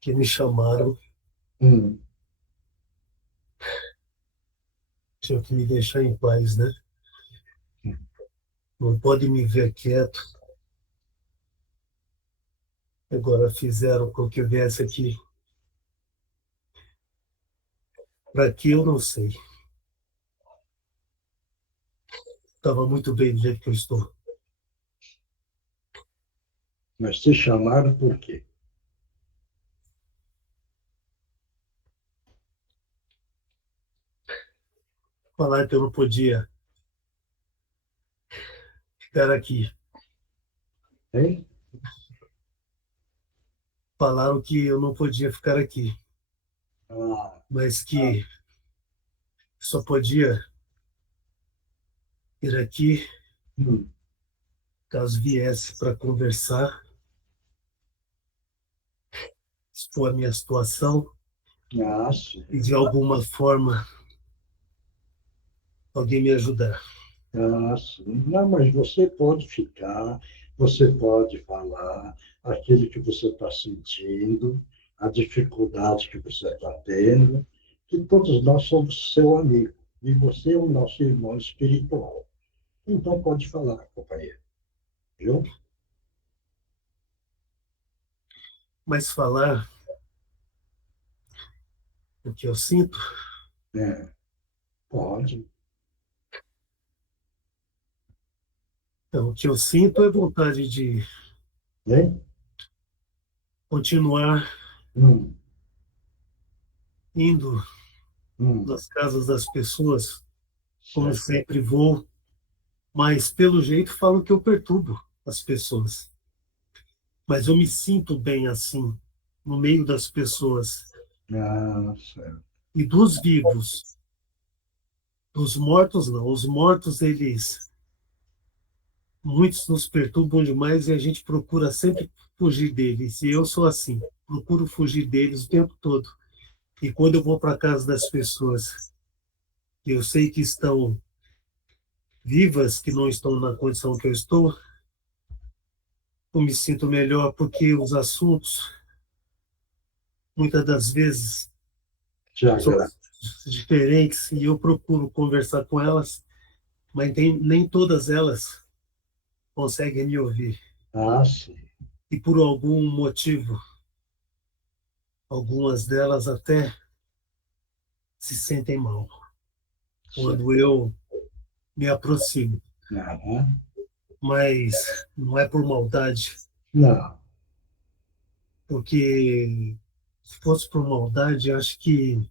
Que me chamaram. Tinha que me deixar em paz, né? Não pode me ver quieto. Agora fizeram com que eu viesse aqui. Para que eu não sei. Estava muito bem do jeito que eu estou. Mas te chamaram por quê? Falar que eu não podia ficar aqui. Hein? Falaram que eu não podia ficar aqui. Mas que só podia ir aqui caso viesse para conversar, expor a minha situação e de alguma forma alguém me ajudar. Não, mas você pode ficar, Você pode falar aquilo que você está sentindo, a dificuldade que você está tendo, que todos nós somos seu amigo, e você é o nosso irmão espiritual. Então, pode falar, companheiro. Viu? Mas falar o que eu sinto, Pode. então, o que eu sinto é vontade de continuar indo nas casas das pessoas, como sempre vou, mas pelo jeito falam que eu perturbo as pessoas. Mas eu me sinto bem assim, no meio das pessoas. Certo. E dos vivos. Dos mortos, não. Os mortos, muitos nos perturbam demais e a gente procura sempre fugir deles. E eu sou assim, procuro fugir deles o tempo todo. E quando eu vou para a casa das pessoas, que eu sei que estão vivas, que não estão na condição que eu estou, eu me sinto melhor porque os assuntos, muitas das vezes, são diferentes e eu procuro conversar com elas, mas nem todas elas conseguem me ouvir. Sim. E por algum motivo, algumas delas até se sentem mal quando eu me aproximo. Mas não é por maldade. Não. Porque se fosse por maldade, acho que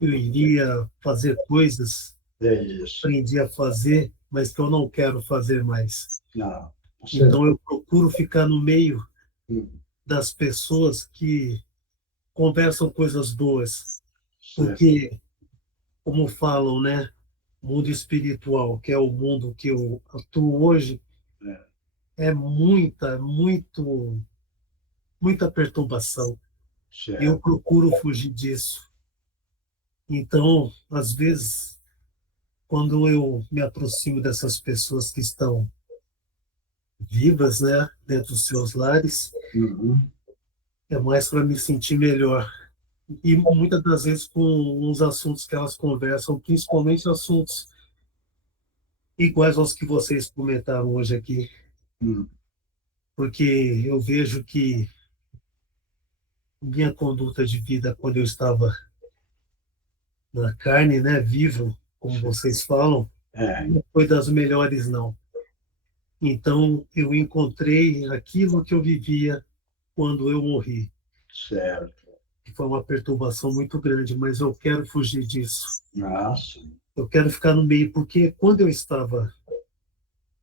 eu iria fazer coisas que aprendi a fazer, mas que eu não quero fazer mais. Não. Então eu procuro ficar no meio das pessoas que conversam coisas boas. Porque, como falam, né? O mundo espiritual, que é o mundo que eu atuo hoje, é muita perturbação. Eu procuro fugir disso. Então, às vezes, quando eu me aproximo dessas pessoas que estão vivas, né, dentro dos seus lares, é mais para me sentir melhor. E muitas das vezes com uns assuntos que elas conversam, principalmente assuntos iguais aos que vocês comentaram hoje aqui. Porque eu vejo que minha conduta de vida, quando eu estava na carne, né, vivo, como vocês falam, não foi das melhores, não. Então, eu encontrei aquilo que eu vivia quando eu morri. Certo. Que foi uma perturbação muito grande, mas eu quero fugir disso. Sim. Eu quero ficar no meio, porque quando eu estava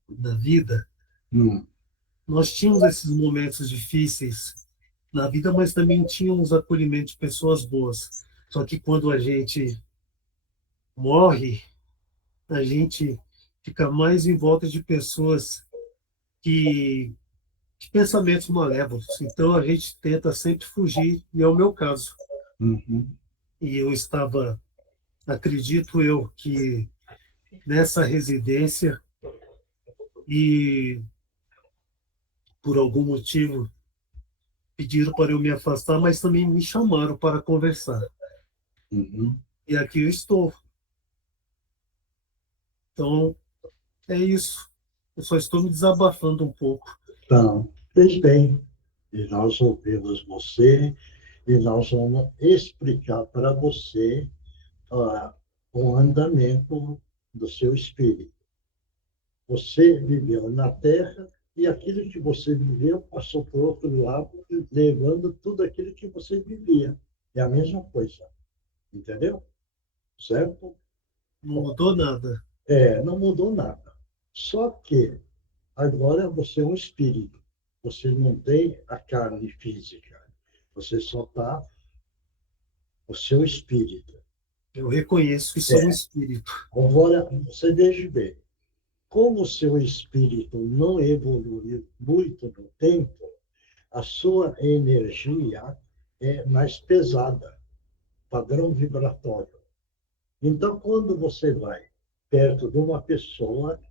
na vida, nós tínhamos esses momentos difíceis na vida, mas também tínhamos acolhimento de pessoas boas. Só que quando a gente morre, a gente fica mais em volta de pessoas de pensamentos malévolos. Então a gente tenta sempre fugir, e é o meu caso. E eu estava, acredito eu, que nessa residência e por algum motivo pediram para eu me afastar, mas também me chamaram para conversar. E aqui eu estou. Então, é isso. Eu só estou me desabafando um pouco. Então, fez bem. E nós ouvimos você e nós vamos explicar para você o andamento do seu espírito. Você viveu na Terra e aquilo que você viveu passou por outro lado, levando tudo aquilo que você vivia. É a mesma coisa. Entendeu? Certo? Não mudou nada. Não mudou nada. Só que agora você é um espírito. Você não tem a carne física. Você só está o seu espírito. Eu reconheço que sou um espírito. Agora, você veja bem. Como o seu espírito não evoluiu muito no tempo, a sua energia é mais pesada, padrão vibratório. Então, quando você vai perto de uma pessoa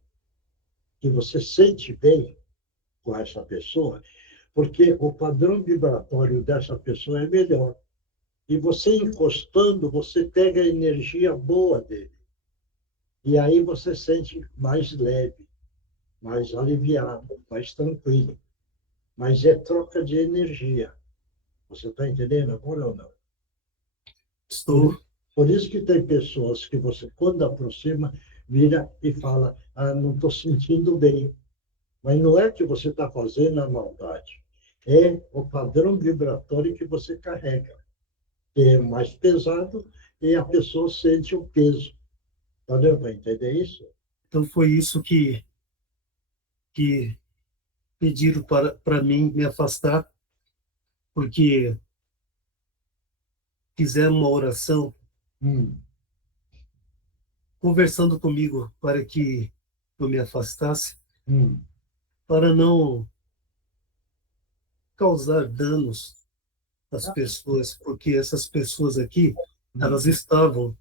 que você sente bem, com essa pessoa, porque o padrão vibratório dessa pessoa é melhor. E você encostando, você pega a energia boa dele. E aí você sente mais leve, mais aliviado, mais tranquilo. Mas é troca de energia. Você está entendendo agora ou não? Estou. Por isso que tem pessoas que você, quando aproxima, vira e fala, não estou sentindo bem. Mas não é que você está fazendo a maldade. É o padrão vibratório que você carrega. É mais pesado e a pessoa sente o peso. Tá dando para entender isso? Então foi isso que pediram para mim me afastar, porque fizeram uma oração conversando comigo para que eu me afastasse, para não causar danos às pessoas, porque essas pessoas aqui, elas estavam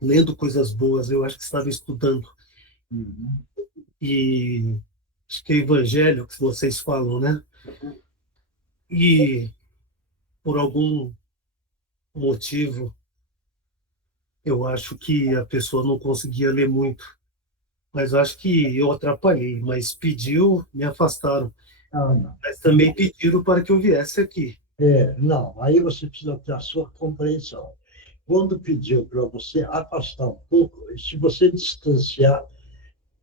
lendo coisas boas, eu acho que estavam estudando. E acho que é evangelho que vocês falam, né? E por algum motivo, eu acho que a pessoa não conseguia ler muito. Mas acho que eu atrapalhei, mas pediu, me afastaram. Mas também pediram para que eu viesse aqui. Não, aí você precisa ter a sua compreensão. Quando pediu para você afastar um pouco, se você distanciar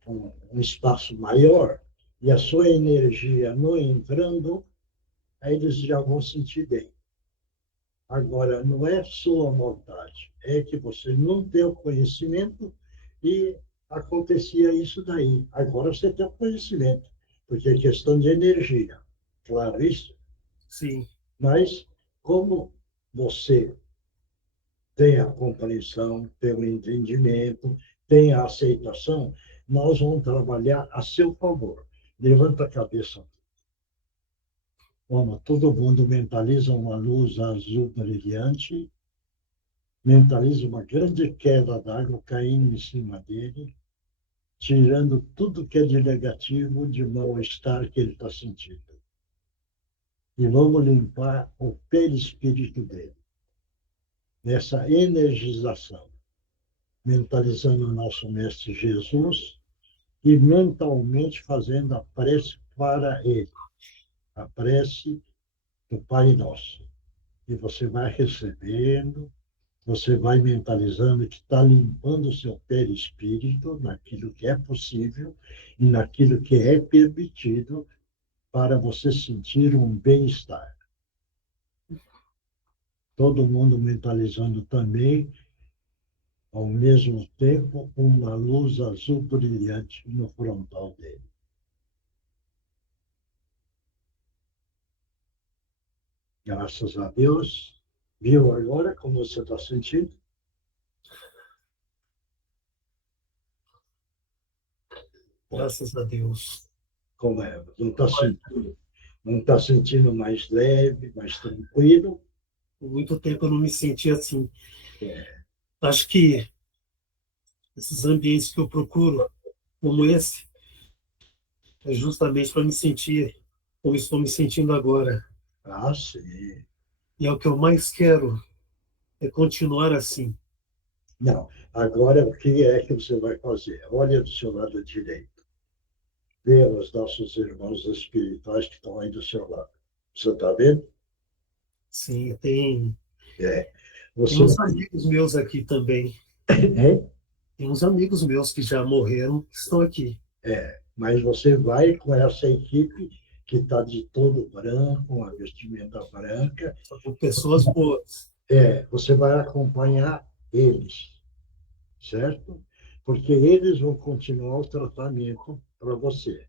um espaço maior e a sua energia não entrando, aí eles já vão sentir bem. Agora, não é sua vontade, é que você não tem o conhecimento e acontecia isso daí. Agora você tem o conhecimento, porque é questão de energia. Claro isso? Sim. Mas, como você tem a compreensão, tem o entendimento, tem a aceitação, nós vamos trabalhar a seu favor. Levanta a cabeça. Vamos, todo mundo mentaliza uma luz azul brilhante, mentaliza uma grande queda d'água caindo em cima dele, tirando tudo que é de negativo, de mal-estar que ele está sentindo. E vamos limpar o perispírito dele. Nessa energização, mentalizando o nosso Mestre Jesus e mentalmente fazendo a prece para ele, a prece do Pai Nosso. E você vai recebendo, você vai mentalizando que está limpando o seu perispírito naquilo que é possível e naquilo que é permitido para você sentir um bem-estar. Todo mundo mentalizando também, ao mesmo tempo, uma luz azul brilhante no frontal dele. Graças a Deus. Viu agora como você está sentindo? Graças a Deus. Como é? Não está sentindo mais leve, mais tranquilo? Por muito tempo eu não me senti assim. Acho que esses ambientes que eu procuro, como esse, é justamente para me sentir como estou me sentindo agora. Ah, sim. E é o que eu mais quero, é continuar assim. Não, agora o que é que você vai fazer? Olha do seu lado direito. Vê os nossos irmãos espirituais que estão aí do seu lado. Você está vendo? Sim, tem Você... tem uns amigos meus aqui também. Tem uns amigos meus que já morreram, que estão aqui. Mas você vai com essa equipe que está de todo branco, uma vestimenta branca. São pessoas boas. Você vai acompanhar eles, certo? Porque eles vão continuar o tratamento para você.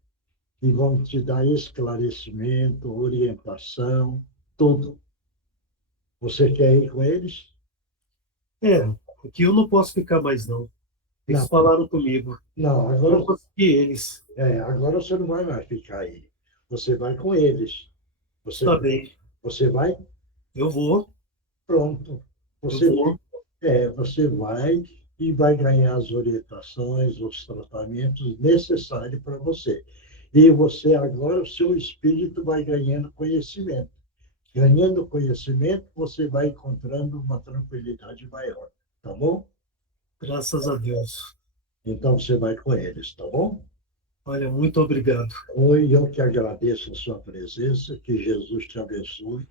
E vão te dar esclarecimento, orientação, tudo. Você quer ir com eles? Porque eu não posso ficar mais, não. Eles Não. falaram comigo. Não, Eu agora, não consegui eles. agora você não vai mais ficar aí. Você vai com eles. Tá bem. Você vai? Eu vou. Pronto. Eu vou. Você vai e vai ganhar as orientações, os tratamentos necessários para você. E você agora, o seu espírito vai ganhando conhecimento. Ganhando conhecimento, você vai encontrando uma tranquilidade maior, tá bom? Graças a Deus. Então você vai com eles, tá bom? Olha, muito obrigado. Oi, eu que agradeço a sua presença, que Jesus te abençoe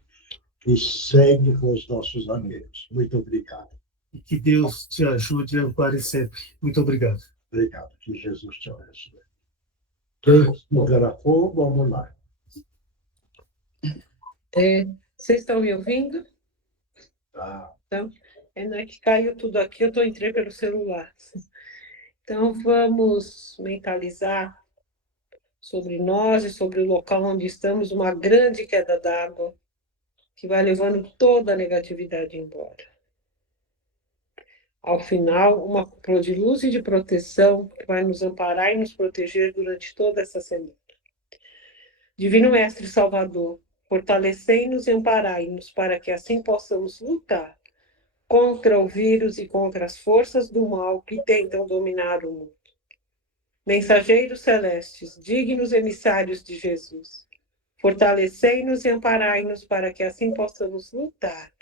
e segue com os nossos amigos. Muito obrigado. E que Deus te ajude e ampare sempre. Muito obrigado. Obrigado, que Jesus te abençoe. Quem fotografou, vamos lá. Vocês estão me ouvindo? Tá. Então, não é que caiu tudo aqui, eu entrei pelo celular. Então, vamos mentalizar sobre nós e sobre o local onde estamos, uma grande queda d'água que vai levando toda a negatividade embora. Ao final, uma flor de luz e de proteção que vai nos amparar e nos proteger durante toda essa semana. Divino Mestre Salvador, fortalecei-nos e amparai-nos para que assim possamos lutar contra o vírus e contra as forças do mal que tentam dominar o mundo. Mensageiros celestes, dignos emissários de Jesus, fortalecei-nos e amparai-nos para que assim possamos lutar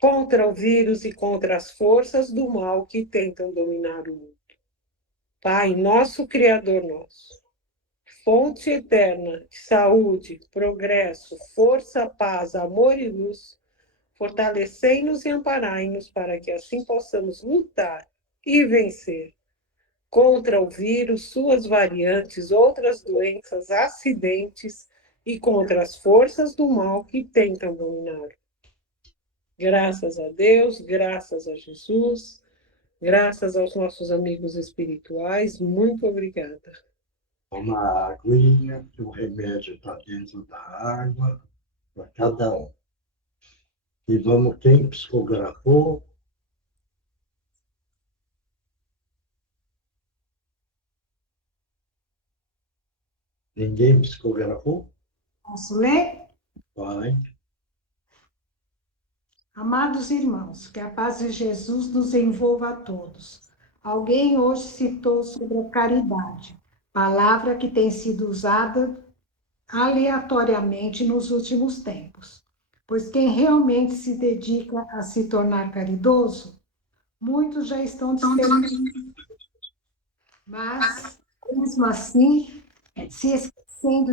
contra o vírus e contra as forças do mal que tentam dominar o mundo. Pai, nosso Criador nosso, fonte eterna de saúde, progresso, força, paz, amor e luz, fortalecei-nos e amparai-nos para que assim possamos lutar e vencer contra o vírus, suas variantes, outras doenças, acidentes e contra as forças do mal que tentam dominar. Graças a Deus, graças a Jesus, graças aos nossos amigos espirituais, muito obrigada. Uma aguinha, que o remédio está dentro da água, para cada um. E vamos, quem psicografou? Ninguém psicografou? Posso ler? Vai. Amados irmãos, que a paz de Jesus nos envolva a todos. Alguém hoje citou sobre a caridade, palavra que tem sido usada aleatoriamente nos últimos tempos. Pois quem realmente se dedica a se tornar caridoso, muitos já estão despertando. Mas, mesmo assim, se esquecendo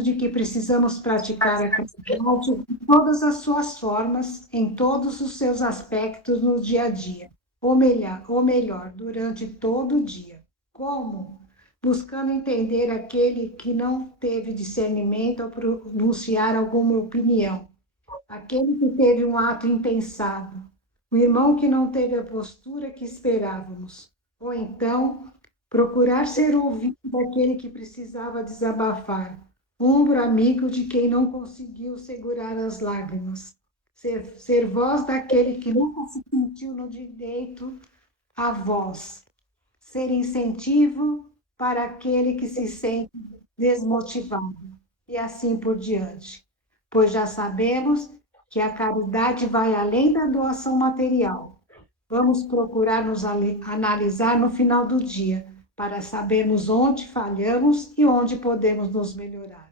de que precisamos praticar a caridade em todas as suas formas, em todos os seus aspectos no dia a dia, ou melhor, durante todo o dia. Como? Buscando entender aquele que não teve discernimento ao pronunciar alguma opinião, aquele que teve um ato impensado, o irmão que não teve a postura que esperávamos, ou então procurar ser ouvido daquele que precisava desabafar, ombro amigo de quem não conseguiu segurar as lágrimas, ser voz daquele que nunca se sentiu no direito à voz, ser incentivo para aquele que se sente desmotivado, e assim por diante. Pois já sabemos que a caridade vai além da doação material. Vamos procurar nos analisar no final do dia, para sabermos onde falhamos e onde podemos nos melhorar.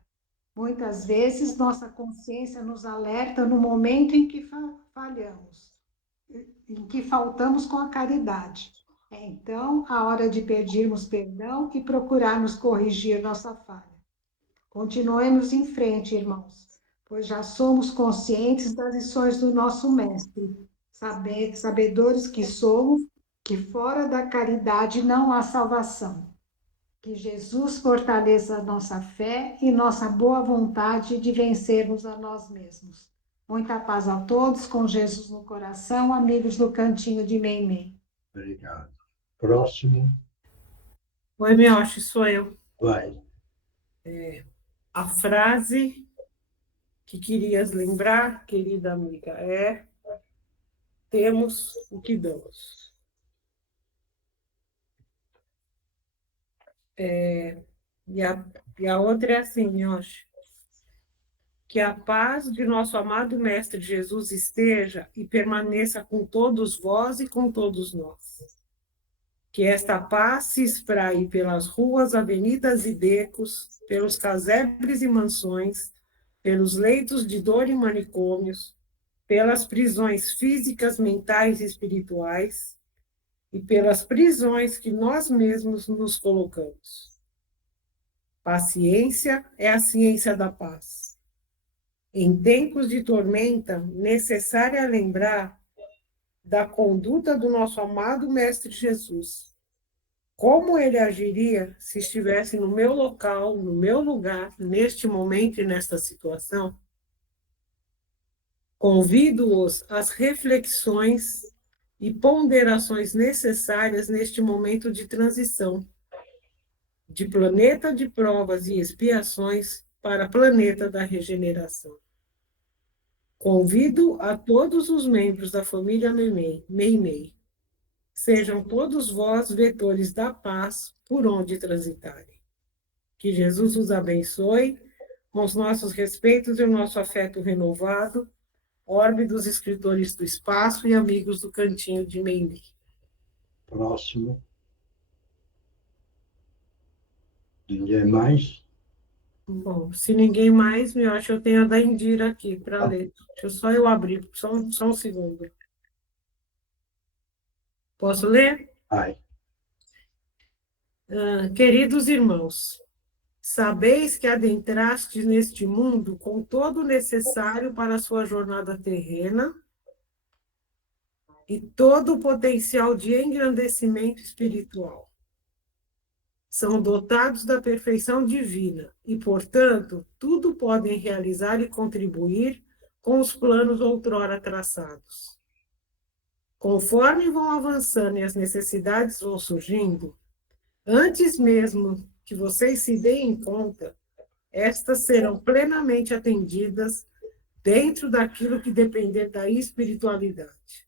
Muitas vezes, nossa consciência nos alerta no momento em que falhamos, em que faltamos com a caridade. É então a hora de pedirmos perdão e procurarmos corrigir nossa falha. Continuemos em frente, irmãos, pois já somos conscientes das lições do nosso Mestre, sabedores que somos, que fora da caridade não há salvação. Que Jesus fortaleça a nossa fé e nossa boa vontade de vencermos a nós mesmos. Muita paz a todos, com Jesus no coração, amigos do Cantinho de Meimei. Obrigado. Próximo. Oi, Mioche, sou eu. Vai. A frase que querias lembrar, querida amiga, é: temos o que damos. E a outra é assim, Mioche: que a paz de nosso amado Mestre Jesus esteja e permaneça com todos vós e com todos nós. Que esta paz se espraie pelas ruas, avenidas e becos, pelos casebres e mansões, pelos leitos de dor e manicômios, pelas prisões físicas, mentais e espirituais, e pelas prisões que nós mesmos nos colocamos. Paciência é a ciência da paz. Em tempos de tormenta, necessário é lembrar da conduta do nosso amado Mestre Jesus. Como ele agiria se estivesse no meu local, no meu lugar, neste momento e nesta situação? Convido-os às reflexões e ponderações necessárias neste momento de transição, de planeta de provas e expiações para planeta da regeneração. Convido a todos os membros da família Meimei. Sejam todos vós vetores da paz por onde transitarem. Que Jesus os abençoe, com os nossos respeitos e o nosso afeto renovado, orbe dos escritores do espaço e amigos do Cantinho de Meimei. Próximo. Ninguém mais? Bom, se ninguém mais, eu acho que eu tenho a da Indira aqui para ler. Deixa eu abrir, só um segundo. Posso ler? Ai. Queridos irmãos, sabeis que adentrastes neste mundo com todo o necessário para a sua jornada terrena e todo o potencial de engrandecimento espiritual. São dotados da perfeição divina e, portanto, tudo podem realizar e contribuir com os planos outrora traçados. Conforme vão avançando e as necessidades vão surgindo, antes mesmo que vocês se deem conta, estas serão plenamente atendidas dentro daquilo que depender da espiritualidade.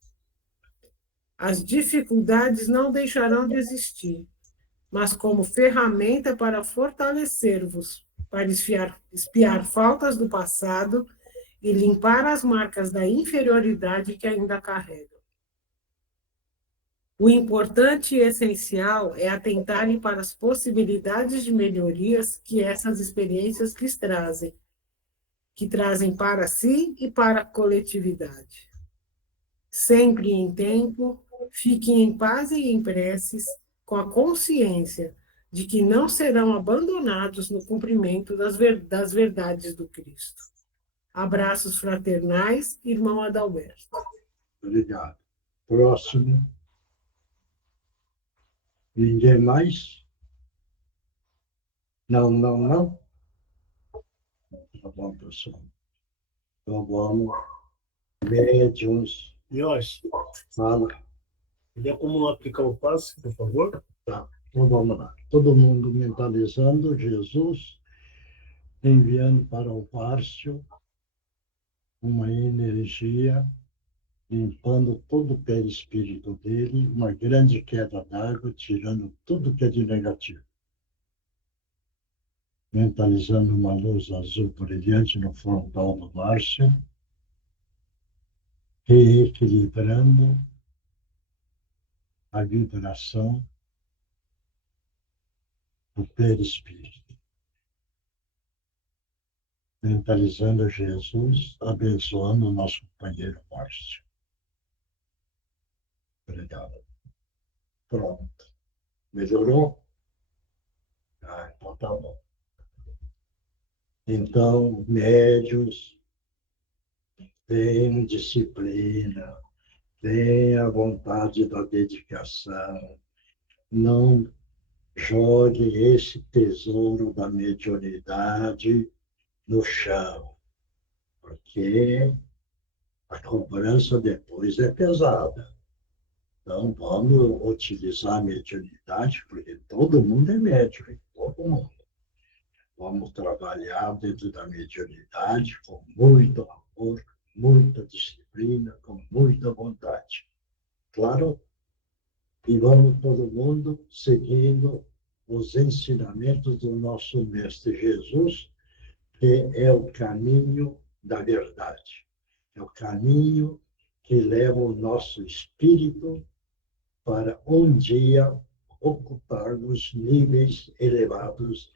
As dificuldades não deixarão de existir, mas como ferramenta para fortalecer-vos, para espiar faltas do passado e limpar as marcas da inferioridade que ainda carregam. O importante e essencial é atentarem para as possibilidades de melhorias que essas experiências lhes trazem, que trazem para si e para a coletividade. Sempre em tempo, fiquem em paz e em preces, com a consciência de que não serão abandonados no cumprimento das verdades do Cristo. Abraços fraternais, irmão Adalberto. Obrigado. Próximo. Ninguém mais? Não. Tá bom, pessoal. Então vamos. Médiuns. Yoshi, Fala. teria como aplicar o passe, por favor? Tá. Então vamos lá. Todo mundo mentalizando Jesus, enviando para o Párcio uma energia, limpando todo o perispírito dele, uma grande queda d'água, tirando tudo que é de negativo. Mentalizando uma luz azul brilhante no frontal do Márcio, reequilibrando a vibração do perispírito. Mentalizando Jesus, abençoando o nosso companheiro Márcio. Obrigado. Pronto. Melhorou? Então tá bom. Então, médios, tenham disciplina, tenham a vontade da dedicação, não jogue esse tesouro da mediunidade no chão, porque a cobrança depois é pesada. Então, vamos utilizar a mediunidade, porque todo mundo é médium, todo mundo. Vamos trabalhar dentro da mediunidade com muito amor, muita disciplina, com muita vontade. Claro? E vamos todo mundo seguindo os ensinamentos do nosso Mestre Jesus, que é o caminho da verdade. É o caminho que leva o nosso espírito para um dia ocuparmos níveis elevados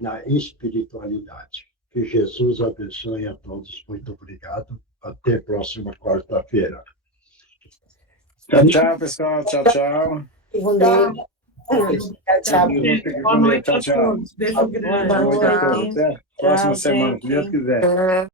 na espiritualidade. Que Jesus abençoe a todos. Muito obrigado. Até a próxima quarta-feira. Tchau, tchau, pessoal. Tchau, tchau. Com Deus. Tchau. Boa noite a Tchau, tchau. todos. Beijo grande. Boa noite a todos. Até a próxima Tchau, semana, se Deus gente. quiser.